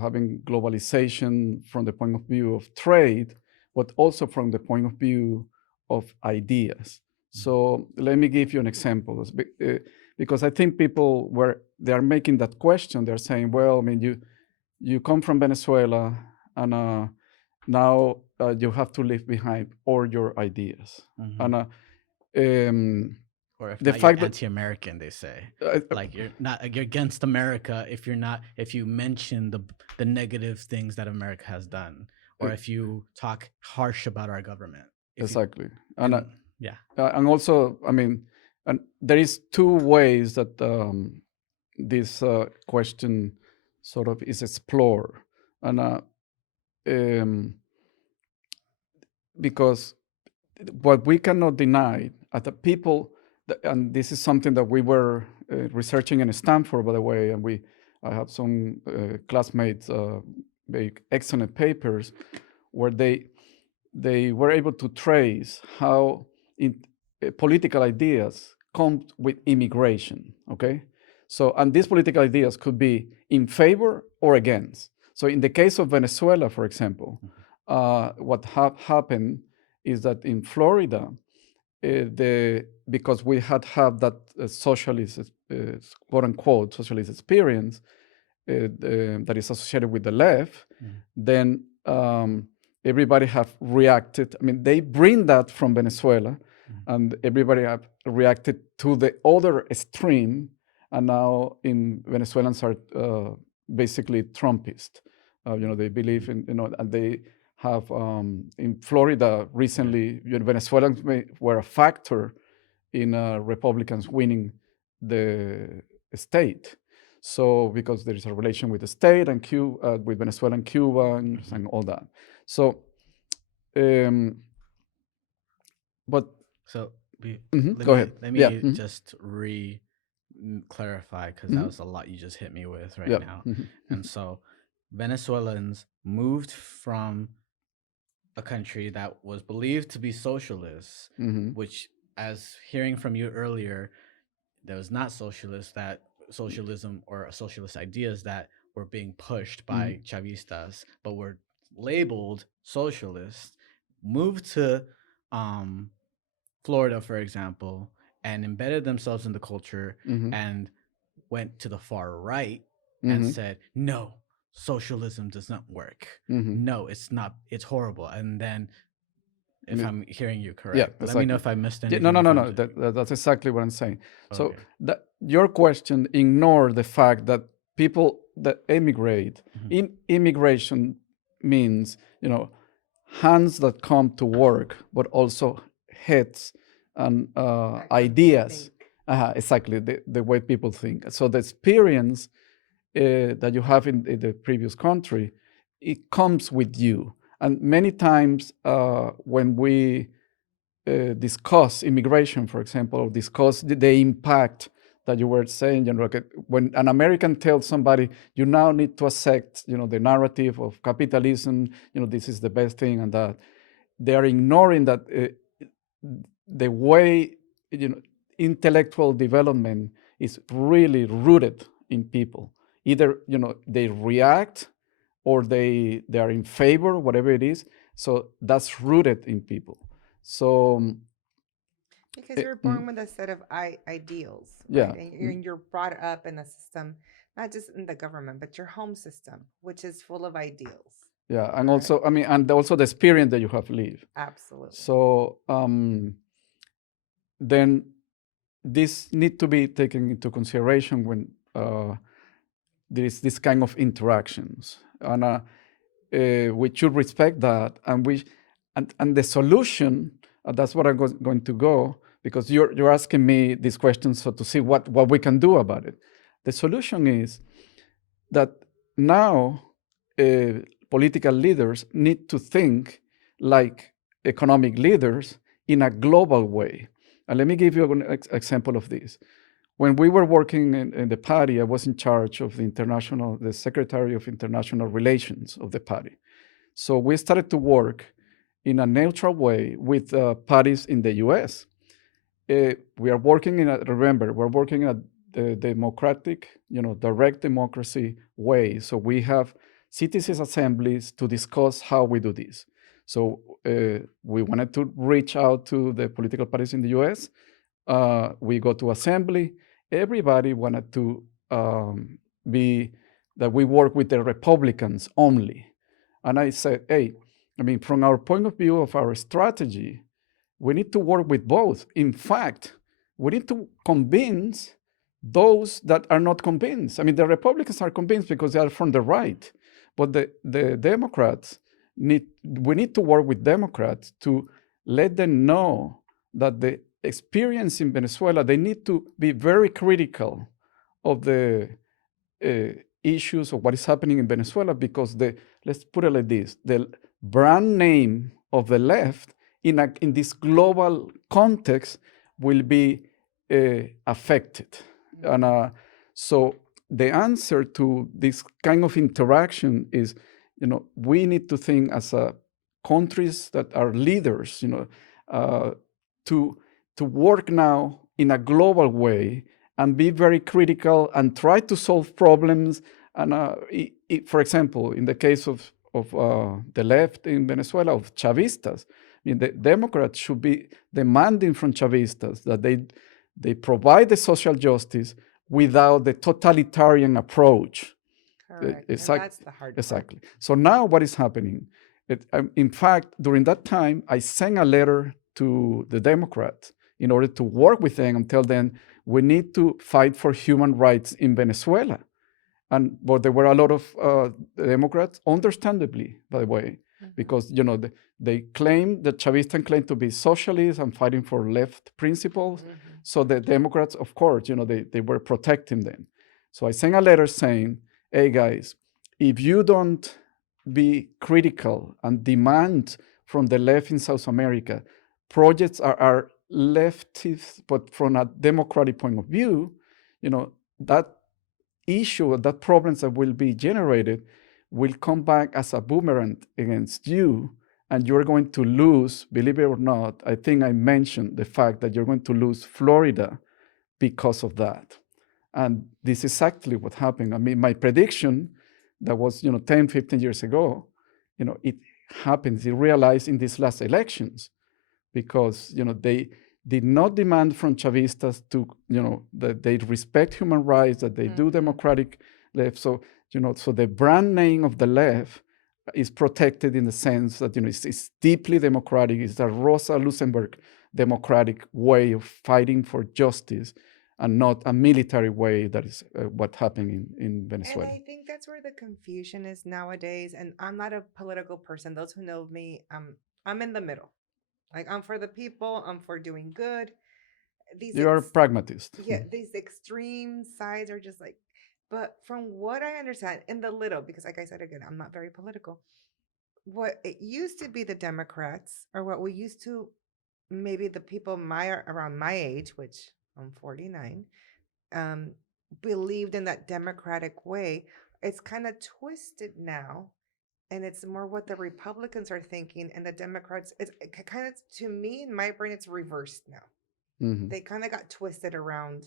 having globalization from the point of view of trade, but also from the point of view of ideas. So let me give you an example, because I think people, where they are making that question, they're saying, well, I mean, you come from Venezuela, and now you have to leave behind all your ideas. And or if the not, you're fact that anti-American, they say. Like, you're against America if you mention the negative things that America has done, or if you talk harsh about our government. Exactly. Yeah. And also, I mean, and there is two ways that this question sort of is explored, and um, because what we cannot deny are the people, and this is something that we were researching in Stanford, by the way, and I have some classmates make excellent papers where they were able to trace how political ideas come with immigration, okay? So, and these political ideas could be in favor or against. So in the case of Venezuela, for example, what happened is that in Florida, because we had that socialist, quote unquote, socialist experience that is associated with the left, then everybody have reacted. I mean, they bring that from Venezuela, and everybody have reacted to the other extreme, and now Venezuelans are basically Trumpist. They believe in, and they have in Florida recently, Venezuelans were a factor in Republicans winning the state. So because there is a relation with the state and Cuba, with Venezuela and Cuba and all that. So, but So go ahead. let me Yeah. just clarify, because that was a lot you just hit me with right now. And so Venezuelans moved from a country that was believed to be socialist, which, as hearing from you earlier, there was not socialism or socialist ideas that were being pushed by Chavistas, but were labeled socialist, moved to Florida, for example, and embedded themselves in the culture and went to the far right and said, no, socialism does not work. No, it's not. It's horrible. And then, if I'm hearing you correct, let me know if I missed anything. No. That's exactly what I'm saying. So your question ignored the fact that people that immigrate, immigration means, hands that come to work, but also heads and ideas. Exactly, the way people think. So the experience that you have in the previous country, it comes with you. And many times when we discuss immigration, for example, or discuss the impact that you were saying, when an American tells somebody, you now need to accept, the narrative of capitalism, this is the best thing and that, they are ignoring that the way, intellectual development is really rooted in people. Either, they react or they are in favor, whatever it is. So that's rooted in people. So because you're born with a set of ideals, right? And you're brought up in a system, not just in the government, but your home system, which is full of ideals. Yeah, and also, and also the experience that you have lived. Absolutely. So then this need to be taken into consideration when there is this kind of interactions, and we should respect that, and the solution. That's what I'm going to go, because you're asking me these questions so to see what we can do about it. The solution is that now political leaders need to think like economic leaders in a global way. And let me give you an example of this. When we were working in the party, I was in charge of the Secretary of International Relations of the party. So we started to work in a neutral way with parties in the US. We are working we're working in a democratic, direct democracy way. So we have citizens' assemblies to discuss how we do this. So we wanted to reach out to the political parties in the US. We go to assembly. Everybody wanted to be that we work with the Republicans only. And I said, hey, from our point of view of our strategy, we need to work with both. In fact, we need to convince those that are not convinced. The Republicans are convinced because they are from the right, but the Democrats we need to work with Democrats to let them know that the experience in Venezuela, they need to be very critical of the issues of what is happening in Venezuela, because let's put it like this: the brand name of the left in this global context will be affected. And so the answer to this kind of interaction is, we need to think as countries that are leaders, to work now in a global way and be very critical and try to solve problems. And for example, in the case of the left in Venezuela, of Chavistas, I mean, the Democrats should be demanding from Chavistas that they provide the social justice without the totalitarian approach. Correct. And Exactly. that's the hard part. Exactly. So now what is happening? In fact, during that time, I sent a letter to the Democrats in order to work with them and tell them we need to fight for human rights in Venezuela. But there were a lot of Democrats, understandably, by the way, because they claim, the Chavistan claim to be socialist and fighting for left principles. So the Democrats, of course, they were protecting them. So I sent a letter saying, hey guys, if you don't be critical and demand from the left in South America, projects are leftist, but from a democratic point of view, that issue, that problems that will be generated will come back as a boomerang against you, and you're going to lose, believe it or not, I think I mentioned the fact that you're going to lose Florida because of that. And this is exactly what happened. I mean, my prediction that was 10, 15 years ago, it happens, it realized in these last elections, because they did not demand from Chavistas to, that they respect human rights, that they do democratic left. So, so the brand name of the left is protected in the sense that, it's deeply democratic. It's a Rosa Luxemburg democratic way of fighting for justice, and not a military way that is what's happening in Venezuela. And I think that's where the confusion is nowadays. And I'm not a political person. Those who know me, I'm in the middle. Like, I'm for the people. I'm for doing good. You're a pragmatist. Yeah, these extreme sides are just like, but from what I understand, in the little, because like I said again, I'm not very political. What it used to be the Democrats, or what we used to, maybe the people around my age, which I'm 49, believed in that democratic way. It's kind of twisted now, and it's more what the Republicans are thinking, and the Democrats. It's kind of, to me, in my brain, it's reversed now. They kind of got twisted around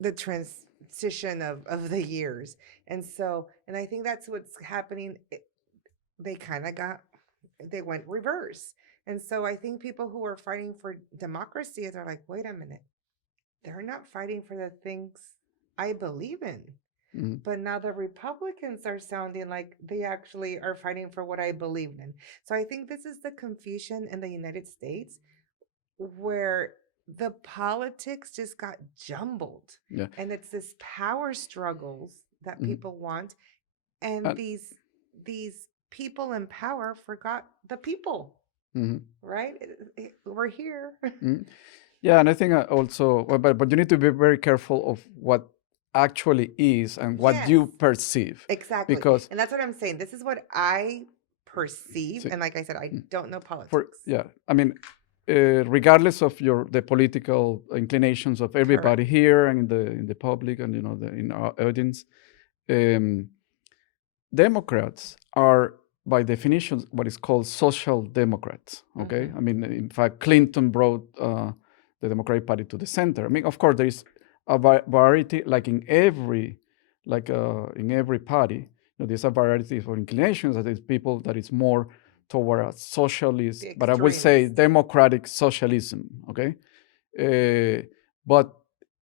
the transition of the years, and I think that's what's happening. They went reverse, and so I think people who are fighting for democracy are like, wait a minute, they're not fighting for the things I believe in. But now the Republicans are sounding like they actually are fighting for what I believe in. So I think this is the confusion in the United States, where the politics just got jumbled. Yeah. And it's this power struggles that people want. And these people in power forgot the people. Right? We're here. Yeah, and I think also, but you need to be very careful of what actually is and what you perceive. Exactly. Because, and that's what I'm saying. This is what I perceive. And like I said, I don't know politics. I mean, regardless of the political inclinations of everybody here and in the public and in our audience, Democrats are, by definition, what is called social democrats. Okay, I mean, in fact, Clinton brought the Democratic Party to the center. I mean, of course, there is a variety, like in every party. There's a variety of inclinations. That is people that is more toward a socialist, but I would say democratic socialism. Okay, but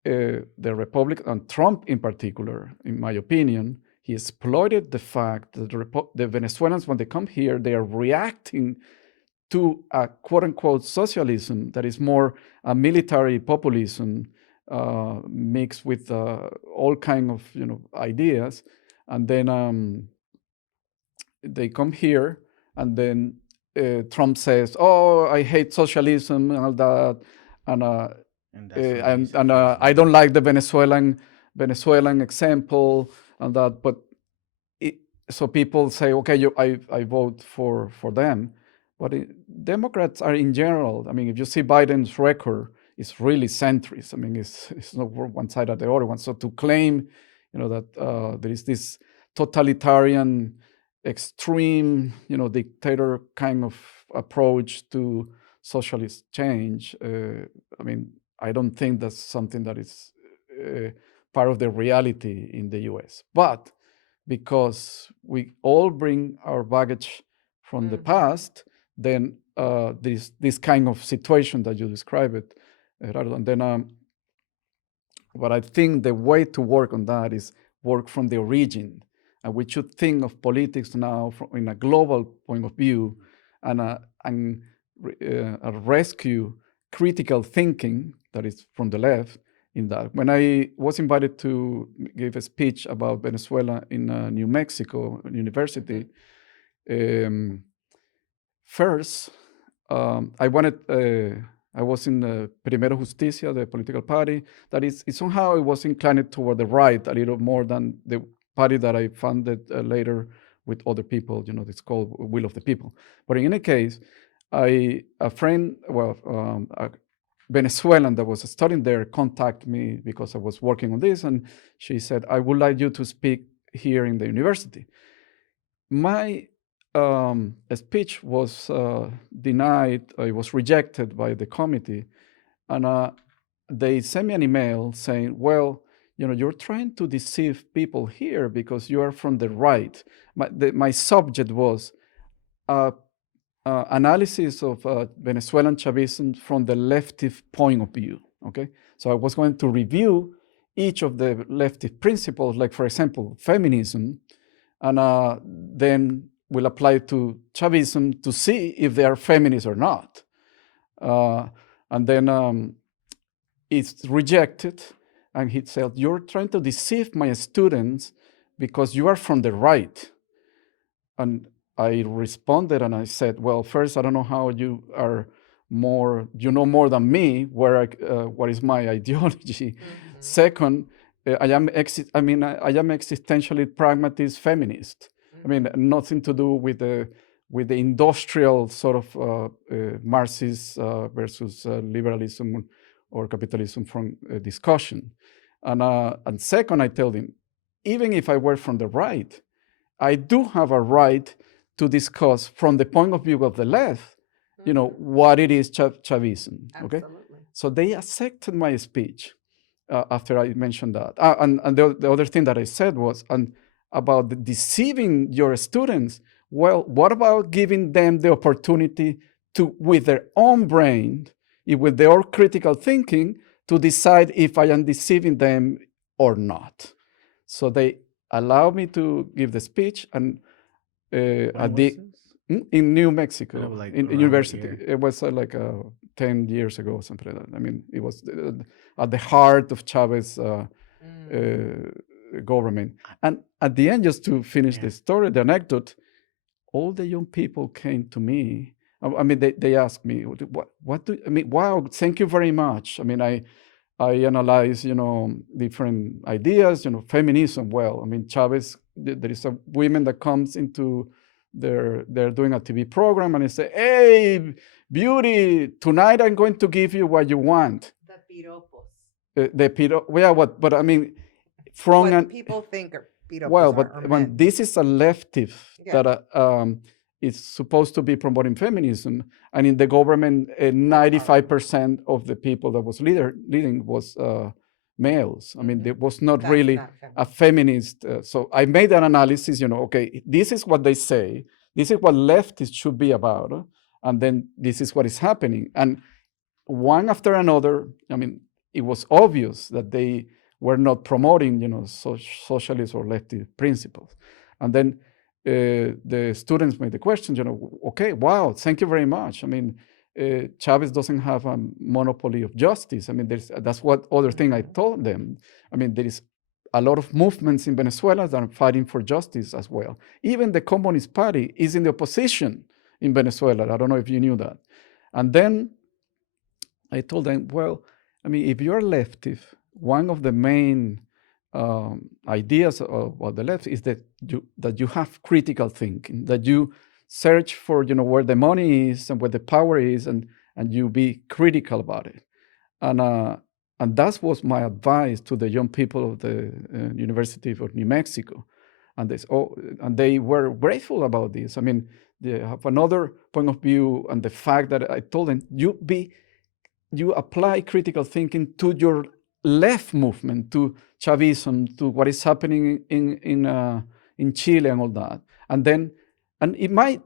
the Republic, and Trump in particular, in my opinion, he exploited the fact that the Venezuelans, when they come here, they are reacting to a quote-unquote socialism that is more a military populism mixed with all kind of ideas, and then they come here, and then Trump says, "Oh, I hate socialism and all that," and I don't like the Venezuelan Venezuelan example and that, but so people say, okay, I vote for them, but Democrats are in general. I mean, if you see Biden's record, it's really centrist. I mean, it's not one side or the other one. So to claim, that there is this totalitarian, extreme, dictator kind of approach to socialist change, I mean, I don't think that's something that is part of the reality in the U.S. But because we all bring our baggage from the past, then this kind of situation that you described it, Gerardo. And then, but I think the way to work on that is work from the origin, and we should think of politics now in a global point of view, and rescue critical thinking that is from the left. In that, when I was invited to give a speech about Venezuela in New Mexico University, first I was in Primero Justicia, the political party. That is, somehow it was inclined toward the right a little more than the party that I founded later with other people. It's called Will of the People. But in any case, a friend, a Venezuelan that was studying there, contacted me because I was working on this, and she said, I would like you to speak here in the university. My speech was denied, it was rejected by the committee, and they sent me an email saying, well, you're trying to deceive people here because you are from the right. My subject was analysis of Venezuelan Chavism from the leftist point of view, okay? So I was going to review each of the leftist principles, like, for example, feminism, and then we'll apply it to Chavism to see if they are feminist or not. And then it's rejected, and he said, you're trying to deceive my students because you are from the right. And I responded and I said, well, first, I don't know how you know more than me what is my ideology. Second, I am existentially pragmatist feminist. I mean, nothing to do with the industrial sort of Marxist versus liberalism or capitalism from discussion. And second, I told him, even if I were from the right, I do have a right to discuss from the point of view of the left, what it is Chavism. Okay, Absolutely. So they accepted my speech after I mentioned that. And the other thing that I said was about deceiving your students. Well, what about giving them the opportunity to, with their own brain, with their critical thinking, to decide if I am deceiving them or not? So they allowed me to give the speech, and When was this? in New Mexico, Like in around what university. year? It was 10 years ago or something like that. I mean, it was at the heart of Chavez government. And at the end, just to finish the story, the anecdote, all the young people came to me. I mean, they asked me, what do I mean? Wow, thank you very much. I mean, I analyze, different ideas, feminism. Well, I mean, Chavez, there is a women that comes into they're doing a TV program and they say, hey, beauty, tonight I'm going to give you what you want. The piropos. But I mean, from what people think piropos well, are, but or when men. this is a leftist that is supposed to be promoting feminism, and in the government, 95% of the people that was leading was males. I mean, there was not That's really not a feminist. So I made an analysis. Okay, this is what they say. This is what leftists should be about, and then this is what is happening. And one after another, I mean, it was obvious that they were not promoting, socialist or leftist principles. And then the students made the question, okay, wow, thank you very much. I mean, Chavez doesn't have a monopoly of justice. I mean, that's what other thing I told them. I mean, there is a lot of movements in Venezuela that are fighting for justice as well. Even the Communist Party is in the opposition in Venezuela. I don't know if you knew that. And then I told them, well, I mean, if you're leftist, one of the main ideas of the left is that you have critical thinking, that you search for where the money is and where the power is, and you be critical about it. And that was my advice to the young people of the University of New Mexico, and they were grateful about this. I mean, they have another point of view, and the fact that I told them, you apply critical thinking to your left movement, to Chavism, to what is happening in Chile and all that, and it might,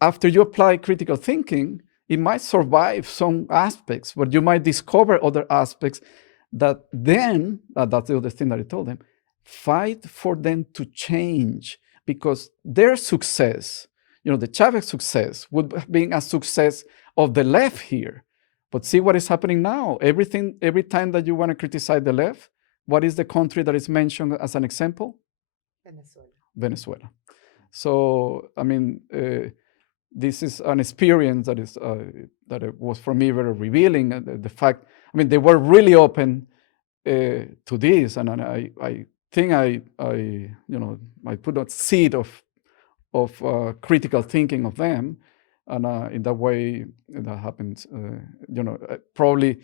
after you apply critical thinking, it might survive some aspects, but you might discover other aspects that then, that's the other thing that I told them, fight for them to change, because their success, the Chavez success would have been a success of the left here. But see what is happening now. Every time that you want to criticize the left, what is the country that is mentioned as an example? Venezuela. Venezuela. So, I mean, this is an experience that it was for me very revealing. The fact, I mean, they were really open to this, and I think I put a seed of critical thinking of them, and in that way that happens. Probably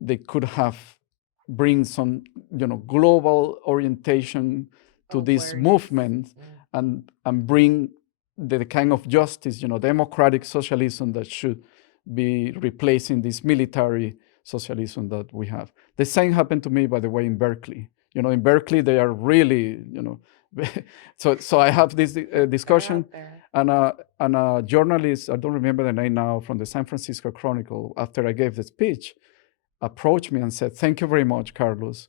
they could have bring some global orientation to this Awareness. movement, and bring the kind of justice, democratic socialism that should be replacing this military socialism that we have. The same happened to me, by the way, in Berkeley. In Berkeley, they are really, so I have this discussion, and a journalist, I don't remember the name now, from the San Francisco Chronicle, after I gave the speech, approached me and said, "Thank you very much, Carlos."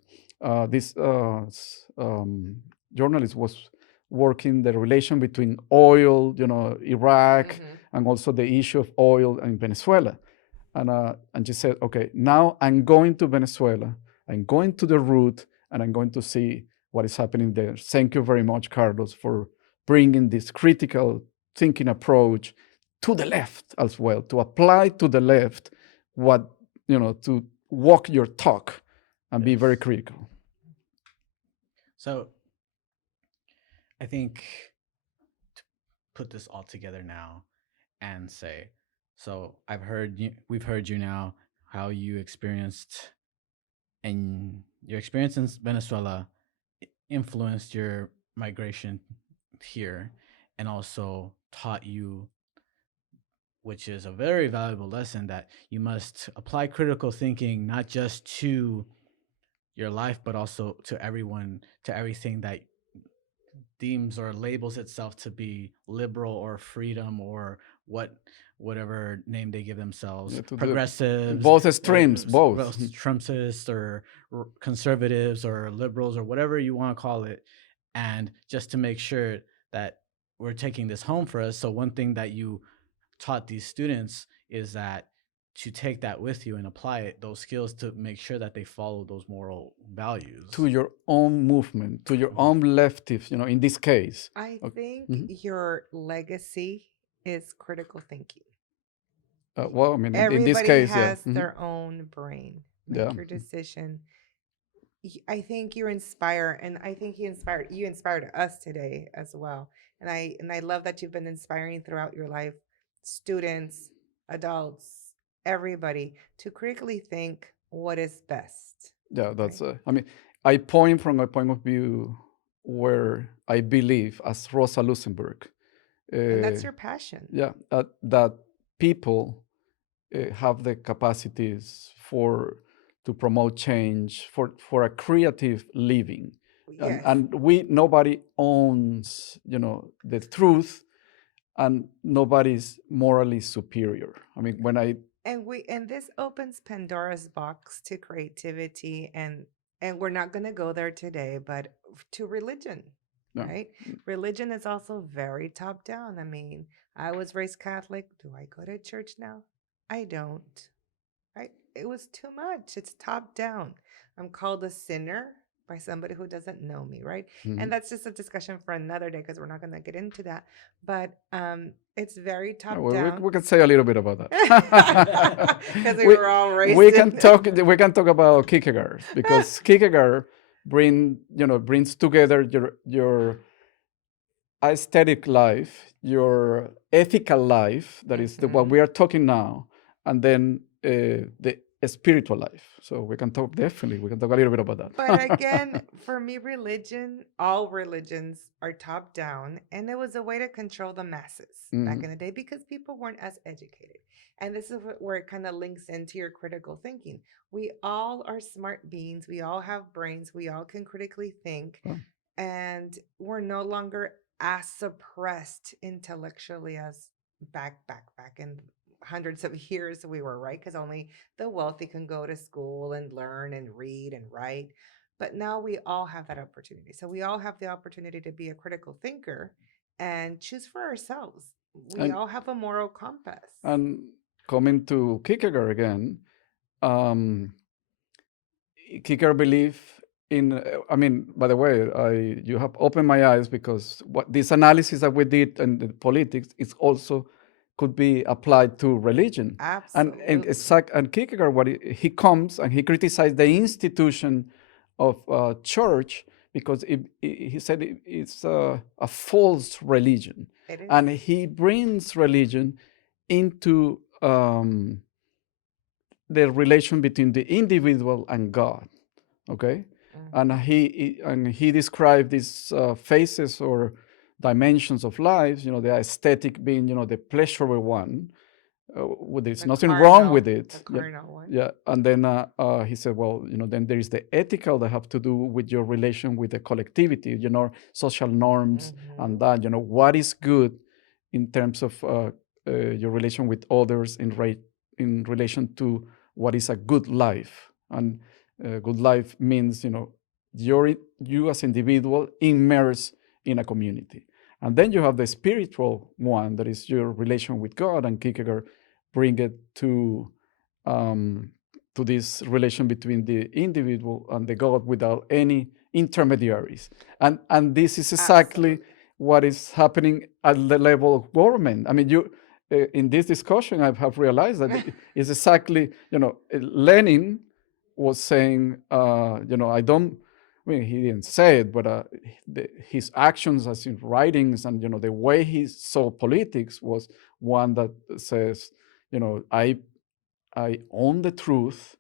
This journalist was working the relation between oil, Iraq, and also the issue of oil in Venezuela. And she said, "Okay, now I'm going to Venezuela. I'm going to the root, and I'm going to see what is happening there. Thank you very much, Carlos, for bringing this critical thinking approach to the left as well, to apply to the left to walk your talk and be very critical." So I think to put this all together now and say, so we've heard you now, how you experienced, and your experience in Venezuela influenced your migration here, and also taught you, which is a very valuable lesson, that you must apply critical thinking not just to your life, but also to everyone, to everything that deems or labels itself to be liberal or freedom or whatever name they give themselves, progressives, both extremes, both Trumpists or conservatives or liberals or whatever you want to call it, and just to make sure that we're taking this home for us. So one thing that you taught these students is that to take that with you and apply it, those skills, to make sure that they follow those moral values to your own movement, to your own leftists, in this case. I think your legacy is critical thinking. Well, I mean, everybody in this case, has their own brain. Make your decision. I think you inspire, and I think you inspired us today as well. And I love that you've been inspiring throughout your life, students, adults, everybody, to critically think what is best. Yeah, that's. I mean, I point from a point of view where I believe, as Rosa Luxemburg, and that's your passion. Yeah, that people have the capacities to promote change, for a creative living. Yes. And nobody owns, the truth, and nobody's morally superior. I mean, and this opens Pandora's box to creativity, and we're not going to go there today, but to religion. No. Right? Religion is also very top down. I mean, I was raised Catholic. Do I go to church now? I don't. Right? It was too much. It's top down. I'm called a sinner by somebody who doesn't know me, right? And that's just a discussion for another day, because we're not going to get into that. But it's very top down. We can say a little bit about that, because we were all raised. We can talk about Kierkegaard, because Kierkegaard brings together your aesthetic life, your ethical life, that is what we are talking now, and then the spiritual life. So we can talk definitely. We can talk a little bit about that. But again, for me, all religions are top down, and it was a way to control the masses back in the day because people weren't as educated. And this is where it kind of links into your critical thinking. We all are smart beings, we all have brains, we all can critically think, Oh. and we're no longer as suppressed intellectually as back in hundreds of years we were, right? Because only the wealthy can go to school and learn and read and write. But now we all have that opportunity. So we all have the opportunity to be a critical thinker and choose for ourselves. We And all have a moral compass. and coming to Kierkegaard again, um, Kierkegaard believe in. I mean, by the way, you have opened my eyes because what this analysis that we did and the politics is also could be applied to religion. And Absolutely. and Kierkegaard, what he comes and he criticized the institution of church because he said it's a false religion, It is. and he brings religion into the relation between the individual and God. Okay, and he described these phases or dimensions of life. The aesthetic being the pleasurable one. There's The nothing wrong carnal, with the it. Yeah, carnal one. yeah. And then he said, well, then there is the ethical that have to do with your relation with the collectivity, social norms, and that, what is good in terms of your relation with others in relation to what is a good life. And good life means, you as individual immersed in a community. And then you have the spiritual one, that is your relation with God, and Kierkegaard bring it to this relation between the individual and the God without any intermediaries. And this is exactly Absolutely. what is happening at the level of government. I mean, in this discussion, I have realized that it's exactly, Lenin was saying, I don't. I mean, he didn't say it, but his actions, as in writings, and the way he saw politics was one that says, I own the truth.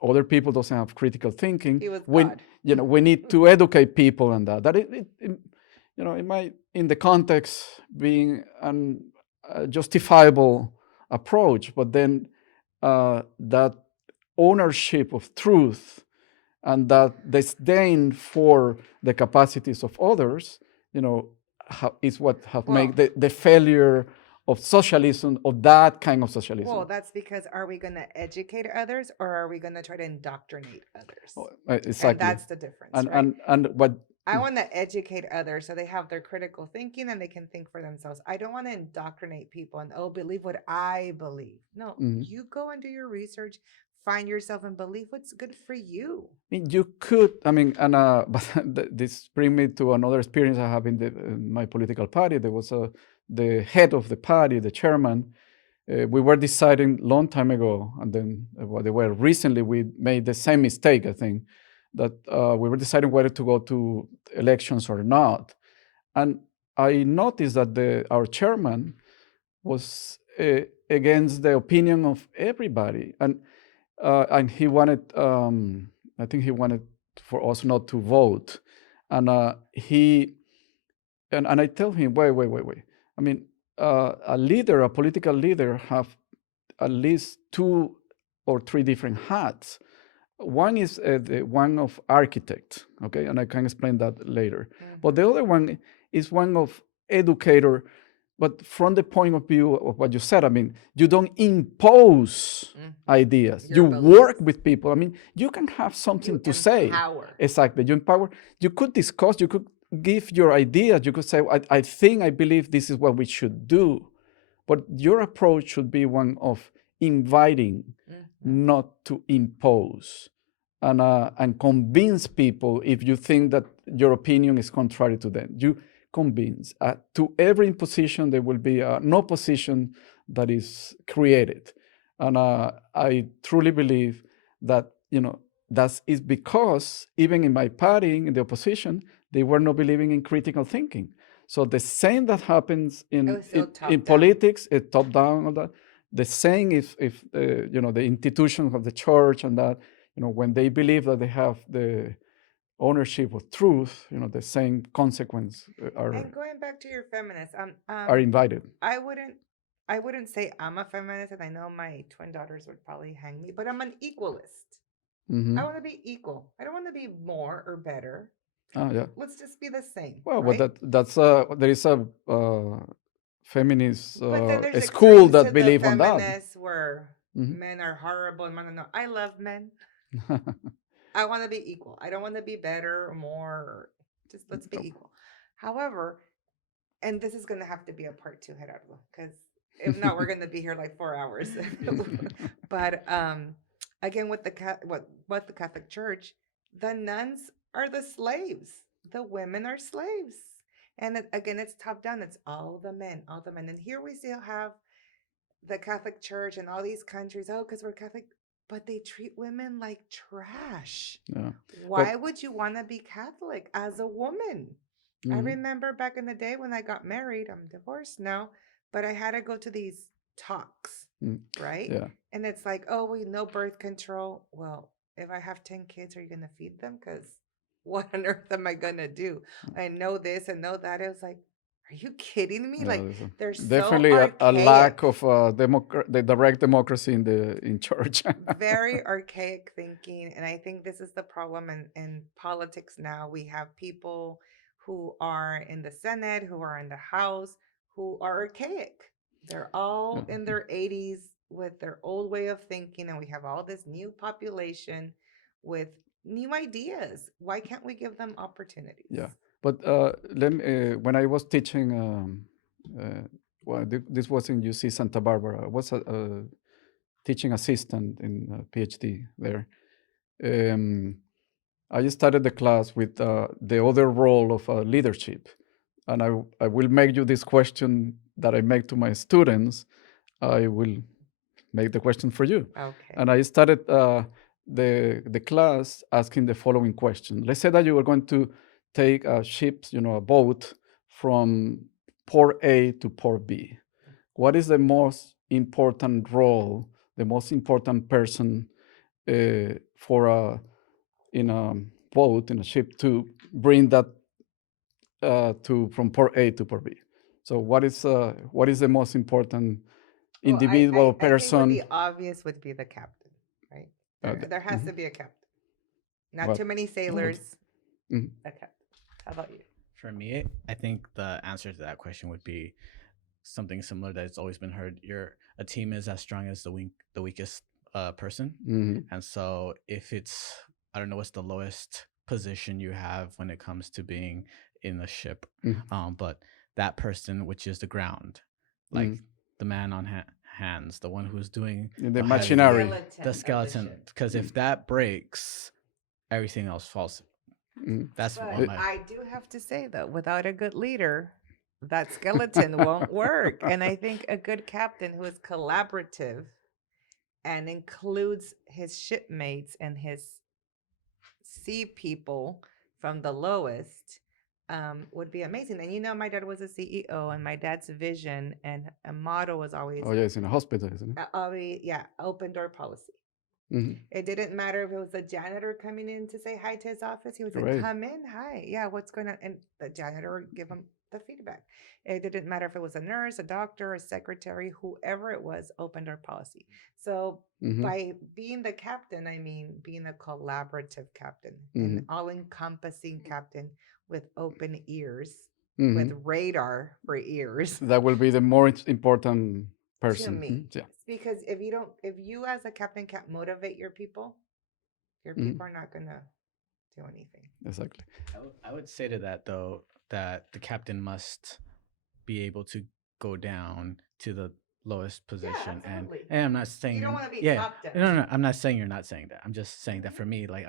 Other people doesn't have critical thinking. He was When God. we need to educate people, and that it might, in the context, being a justifiable approach, but then that ownership of truth and that disdain for the capacities of others, is what have made the failure of socialism, of that kind of socialism. Well, that's because are we going to educate others or are we going to try to indoctrinate others? Exactly. And that's the difference, right? And what I want to educate others so they have their critical thinking and they can think for themselves. I don't want to indoctrinate people and, believe what I believe. No, you go and do your research, find yourself and believe what's good for you. You could, but this brings me to another experience I have in my political party. There was the head of the party, the chairman. We were deciding long time ago, and then recently we made the same mistake, I think, that we were deciding whether to go to elections or not. And I noticed that our chairman was against the opinion of everybody, and he wanted, I think he wanted for us not to vote, and and I tell him, wait. I mean, a political leader, have at least 2 or 3 different hats. One is the one of architect, okay, and I can explain that later. But the other one is one of educator, but from the point of view of what you said. I mean, you don't impose ideas. You work with people. I mean, you can have something to say. Exactly. You empower. You could discuss. You could give your ideas. You could say, I believe this is what we should do. But your approach should be one of inviting, not to impose, and convince people if you think that your opinion is contrary to them. You convince. To every imposition, there will be an opposition that is created. And I truly believe that, that is because even in my party, in the opposition, they were not believing in critical thinking. So the same that happens It in was still in, top in down. politics, top down, all that. The same if the institutions of the church and that, when they believe that they have the ownership of truth, the same consequence And going back to your feminist, are invited. I wouldn't say I'm a feminist, and I know my twin daughters would probably hang me, but I'm an equalist. Hmm. I want to be equal. I don't want to be more or better. Yeah. Let's just be the same, Well, right? but that's there is a feminist But then there's a school extremes to that the believe on that. feminists where Mhm. men are horrible and men no. I love men. I want to be equal. I don't want to be better or more. Just let's be Nope. equal. However, and this is going to have to be a part two, Gerardo, because if not, we're going to be here like 4 hours. But again, with the what the Catholic Church, the nuns are the slaves. The women are slaves, and again, it's top down. It's all the men, all the men. And here we still have the Catholic Church and all these countries. Oh, because we're Catholic, but they treat women like trash. Yeah. Why would you want to be Catholic as a woman? I Mhm. remember back in the day when I got married, I'm divorced now, but I had to go to these talks, Mm. right? Yeah. And it's like, oh, we know birth control. Well, if I have 10 kids, are you going to feed them? Because what on earth am I going to do? I know this and know that. It was like, are you kidding me? Yeah, Like, there's they're so definitely a lack archaic. of the direct democracy in church. Very archaic thinking. And I think this is the problem in politics now. We have people who are in the Senate, who are in the House, who are archaic. They're all Yeah. in their 80s with their old way of thinking. And we have all this new population with new ideas. Why can't we give them opportunities? Yeah, but when I was teaching, well, this was in UC Santa Barbara. I was a teaching assistant in PhD there. Um, I started the class with the other role of leadership, and I will make you this question that I make to my students. I will make the question for you. Okay. And I started the class asking the following question. Let's say that you were going to take a ship, a boat from port A to port B. What is the most important role, the most important person for in a boat, in a ship, to bring that to from port A to port B? So what is the most important Well, individual I think what person? the obvious would be the captain, right? There has to be a captain. Not Well, too many sailors. Mhm. A captain. How about you? For me, I think the answer to that question would be something similar that it's always been heard. A team is as strong as the weakest person, Mhm. and so if it's, I don't know what's the lowest position you have when it comes to being in the ship, Mhm. but that person, which is the ground, like Mhm. the man on hands, the one who's doing The the heavy, machinery. the skeleton, because if that breaks, everything else falls. Mhm. That's But one of my. I do have to say though, without a good leader, that skeleton won't work. And I think a good captain who is collaborative and includes his shipmates and his sea people from the lowest would be amazing. And my dad was a CEO, and my dad's vision and a motto was always, Oh yeah, it's in a hospital, isn't it? always, yeah, open door policy. Mhm. It didn't matter if it was the janitor coming in to say hi to his office. He was like, Great. come in, hi. Yeah, what's going on? And the janitor would give him the feedback. It didn't matter if it was a nurse, a doctor, a secretary, whoever it was, open door policy. So Mhm. by being the captain, I mean being a collaborative captain, an Mhm. all encompassing captain with open ears, with Mhm. radar for ears That will be the more important to person. me. Yeah. Because if you as a captain can't motivate your people Mhm. are not gonna do anything. Exactly. I would say to that though that the captain must be able to go down to the lowest position, Absolutely. and I'm not saying You don't want to be yeah, top down. no, I'm not saying you're not saying that. I'm just saying that for me, like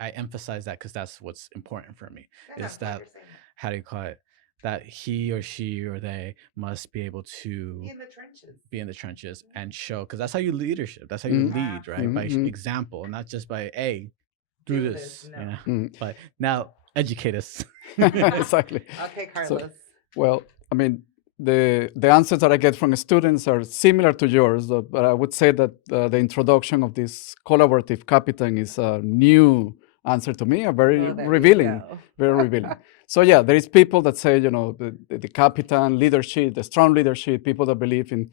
I emphasize that because that's what's important for me, No, is I'm glad that, you're saying that. how do you call it, that he or she or they must be able to Be in the trenches. be in the trenches and show, because that's how you leadership, that's how you Mhm. lead, right? By Mhm. example, not just by do this. No. Yeah. Mm. But now educate us. Exactly. Okay, So, Carlos. well, I mean, the answers that I get from students are similar to yours, but I would say that the introduction of this collaborative capital is a new answer to me, a very Oh, there you revealing, go. very revealing. So yeah, there is people that say, you know, the capitan leadership, the strong leadership, people that believe in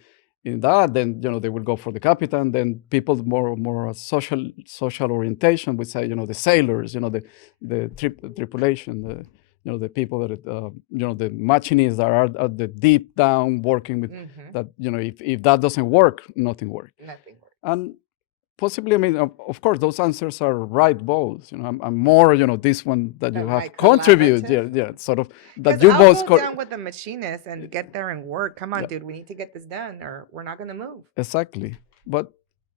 that, then you know they will go for the capitan. Then people more social orientation would say, you know, the sailors, you know, the tripulation, you know, the people that you know, the machinists that are at the deep down working with that, you know, if that doesn't work, nothing works. Nothing works. And possibly, I mean, of course, those answers are right both. You know, I'm more, you know, this one that you That have might contribute, yeah, collaborative. yeah, sort of that Because you I'll both go down with the machinist and get there and work. Come on, Yeah. dude, we need to get this done or we're not going to move. Exactly. But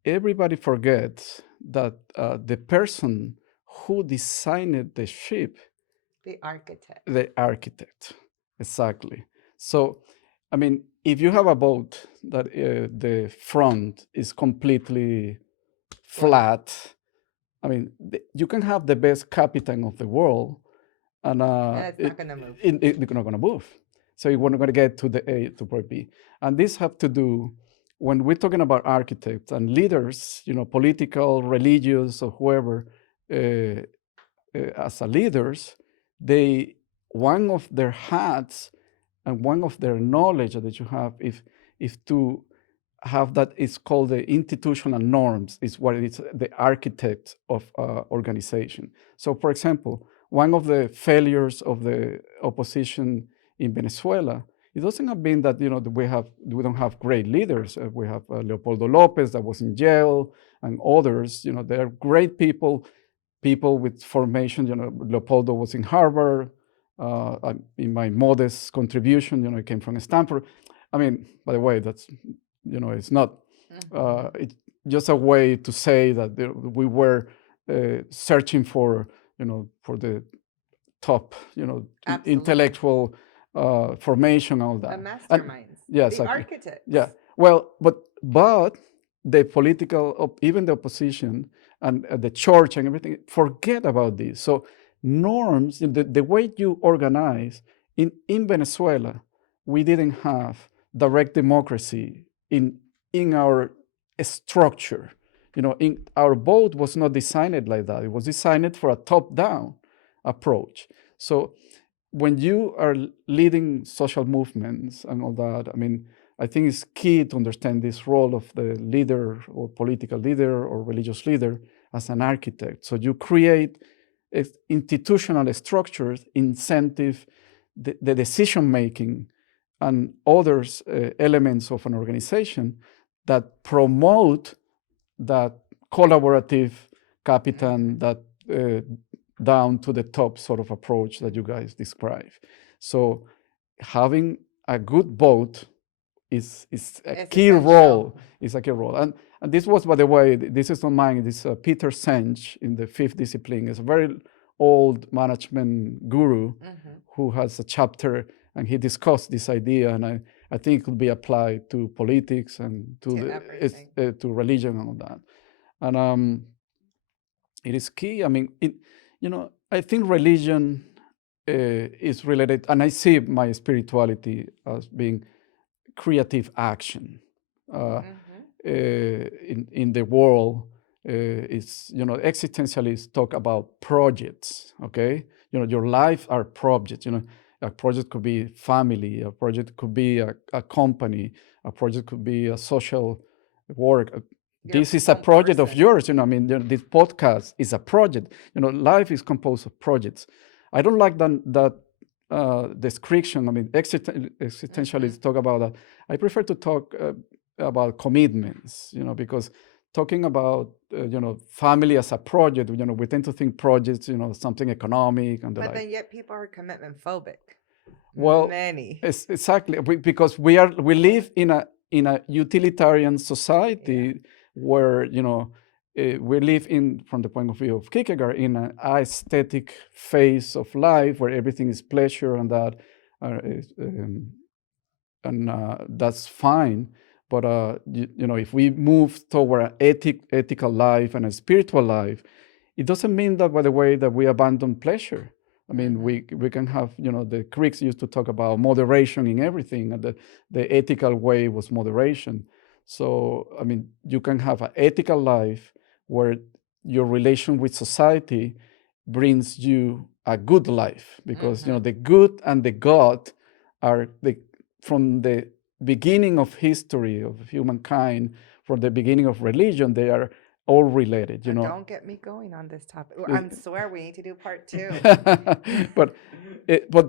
everybody forgets that the person who designed the ship, The architect. the architect. Exactly. So, I mean, if you have a boat that the front is completely flat, I mean, you can have the best captain of the world, and it's not going to move. it's not going to move. So you're not going to get to the A to point B. And this have to do when we're talking about architects and leaders, you know, political, religious, or whoever, as a leaders, they one of their hats and one of their knowledge that you have if to have that is called the institutional norms is what it is the architect of organization. So for example, one of the failures of the opposition in Venezuela, it doesn't have been that, you know, we don't have great leaders. We have Leopoldo Lopez that was in jail and others, you know, they are great people with formation. You know, Leopoldo was in Harvard. In my modest contribution, you know, I came from Stanford. I mean, by the way, that's, you know, it's not, it's just a way to say that we were searching for, you know, for the top, you know, intellectual formation, all that. The masterminds. Yeah, the exactly. architects. Yeah. Well, but the political, even the opposition and the church and everything, forget about this. So norms, the way you organize in Venezuela, we didn't have direct democracy in our structure. You know, in our vote was not designed like that. It was designed for a top-down approach. So when you are leading social movements and all that, I mean, I think it's key to understand this role of the leader or political leader or religious leader as an architect. So you create institutional structures, incentive, the decision making, and other elements of an organization that promote that collaborative capital, that down to the top sort of approach that you guys describe. So having a good boat is a key role. Is a key role. And this was, by the way, this is not mine. This is Peter Senge in the Fifth Discipline. It's a very old management guru who has a chapter, and he discussed this idea. And I think it could be applied to politics and to religion and all that. And it is key. I mean, you know, I think religion is related, and I see my spirituality as being creative action in the world. Is, you know, existentialists talk about projects. Okay, you know, your life are projects. You know, a project could be family, a project could be a company, a project could be a social work. This is a project of yours. You know, I mean, this podcast is a project. You know, life is composed of projects. I don't like that description. I mean, existentialists talk about that. I prefer to talk about commitments, you know, because talking about, you know, family as a project, you know, we tend to think projects, you know, something economic and the like. But then yet people are commitment phobic. Well, many. Exactly, because we live in a utilitarian society where, you know, we live from the point of view of Kierkegaard, in an aesthetic phase of life where everything is pleasure and that, that's fine. But you know, if we move toward an ethical life and a spiritual life, it doesn't mean that, by the way, that we abandon pleasure. I mean, Mm-hmm. we can have, the Greeks used to talk about moderation in everything, and the ethical way was moderation. So, I mean, you can have an ethical life where your relation with society brings you a good life, because Mm-hmm. the good and the God are from the beginning of history of humankind, from the beginning of religion, they are all related. Don't get me going on this topic. Uh, I swear we need to do part 2. but it, but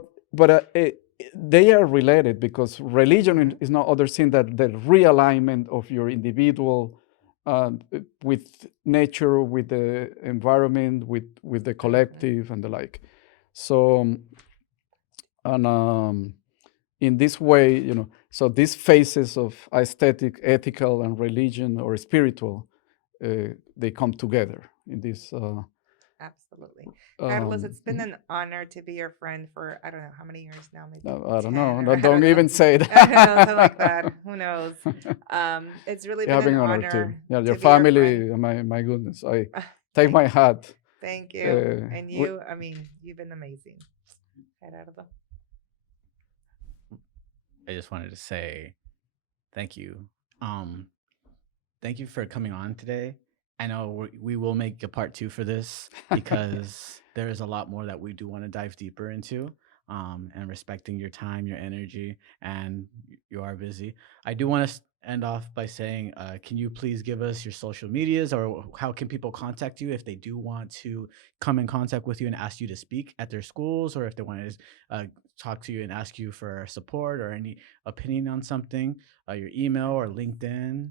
they are related, because religion is not other thing that the realignment of your individual with nature, with the environment, with the collective and the like. So and in this way, so these phases of aesthetic, ethical, and religion or spiritual, they come together in this. Absolutely. Carlos, Um, it's been an honor to be your friend for, I don't know how many years now, maybe I don't 10 know. or No, I don't don't know. even say I don't know, that. something like that. Who knows? It's really been an Having honor too. honor Yeah, your to be your friend. family. My goodness, I take Thank my hat. thank you. Uh, And we, you, I mean, you've been amazing. Gerardo. I just wanted to say thank you. Um, thank you for coming on today. I know we will make a part 2 for this because there is a lot more that we do want to dive deeper into. And respecting your time, your energy, and you are busy. I do want to end off by saying, can you please give us your social medias, or how can people contact you if they do want to come in contact with you and ask you to speak at their schools, or if they want to talk to you and ask you for support or any opinion on something, your email or LinkedIn?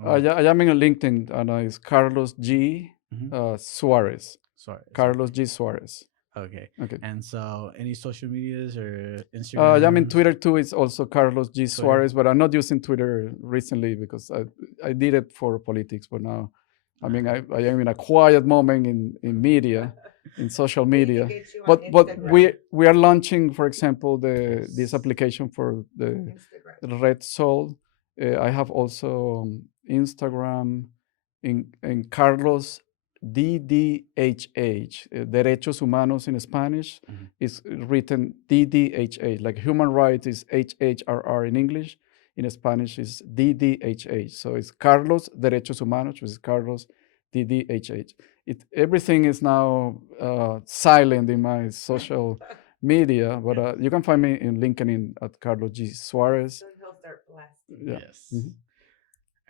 Or yeah, I am in LinkedIn, and it's Carlos G. Mhm. Suarez. Sorry. Carlos G. Suarez. Okay. Okay. And so, any social medias or Yeah, I'm in Instagram, Twitter too. It's also Carlos G. Twitter? Suarez, but I'm not using Twitter recently because I did it for politics. But now, I mean, I am in a quiet moment in media, in social We need to media. get you on But Instagram. we are launching, for example, this Yes. application for the Instagram. Red Soul. I have also Instagram in Carlos DDHH, Derechos Humanos in Spanish Mhm. is written DDHH, like human rights is HHRR in English. In Spanish is DDHH. So it's Carlos Derechos Humanos, which is Carlos DDHH. Everything is now silent in my social media, but you can find me in LinkedIn at Carlos G. Suarez. Soon he'll start blasting. Yeah. Yes. Mhm.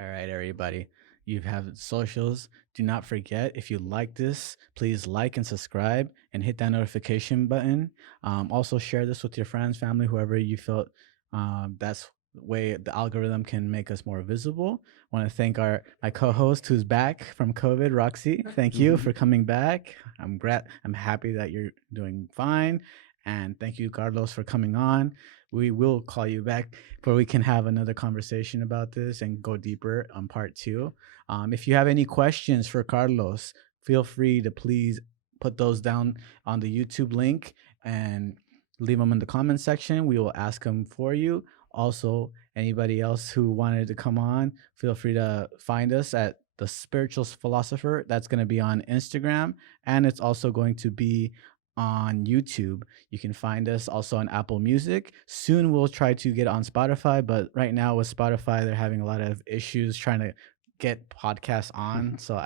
All right, everybody. You have socials. Do not forget, if you like this, please like and subscribe and hit that notification button. Also, share this with your friends, family, whoever you felt that's the way the algorithm can make us more visible. I want to thank my co-host who's back from COVID, Roxy. Thank you for coming back. I'm happy that you're doing fine, and thank you, Carlos, for coming on. We will call you back where we can have another conversation about this and go deeper on part 2. If you have any questions for Carlos, feel free to please put those down on the YouTube link and leave them in the comment section. We will ask them for you. Also, anybody else who wanted to come on, feel free to find us at the Spiritual Philosopher. That's going to be on Instagram, and it's also going to be on YouTube. You can find us also on Apple Music. Soon we'll try to get on Spotify, but right now with Spotify, they're having a lot of issues trying to get podcasts on. So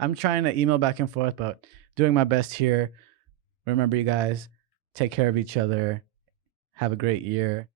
I'm trying to email back and forth, but doing my best here. Remember, you guys, take care of each other. Have a great year.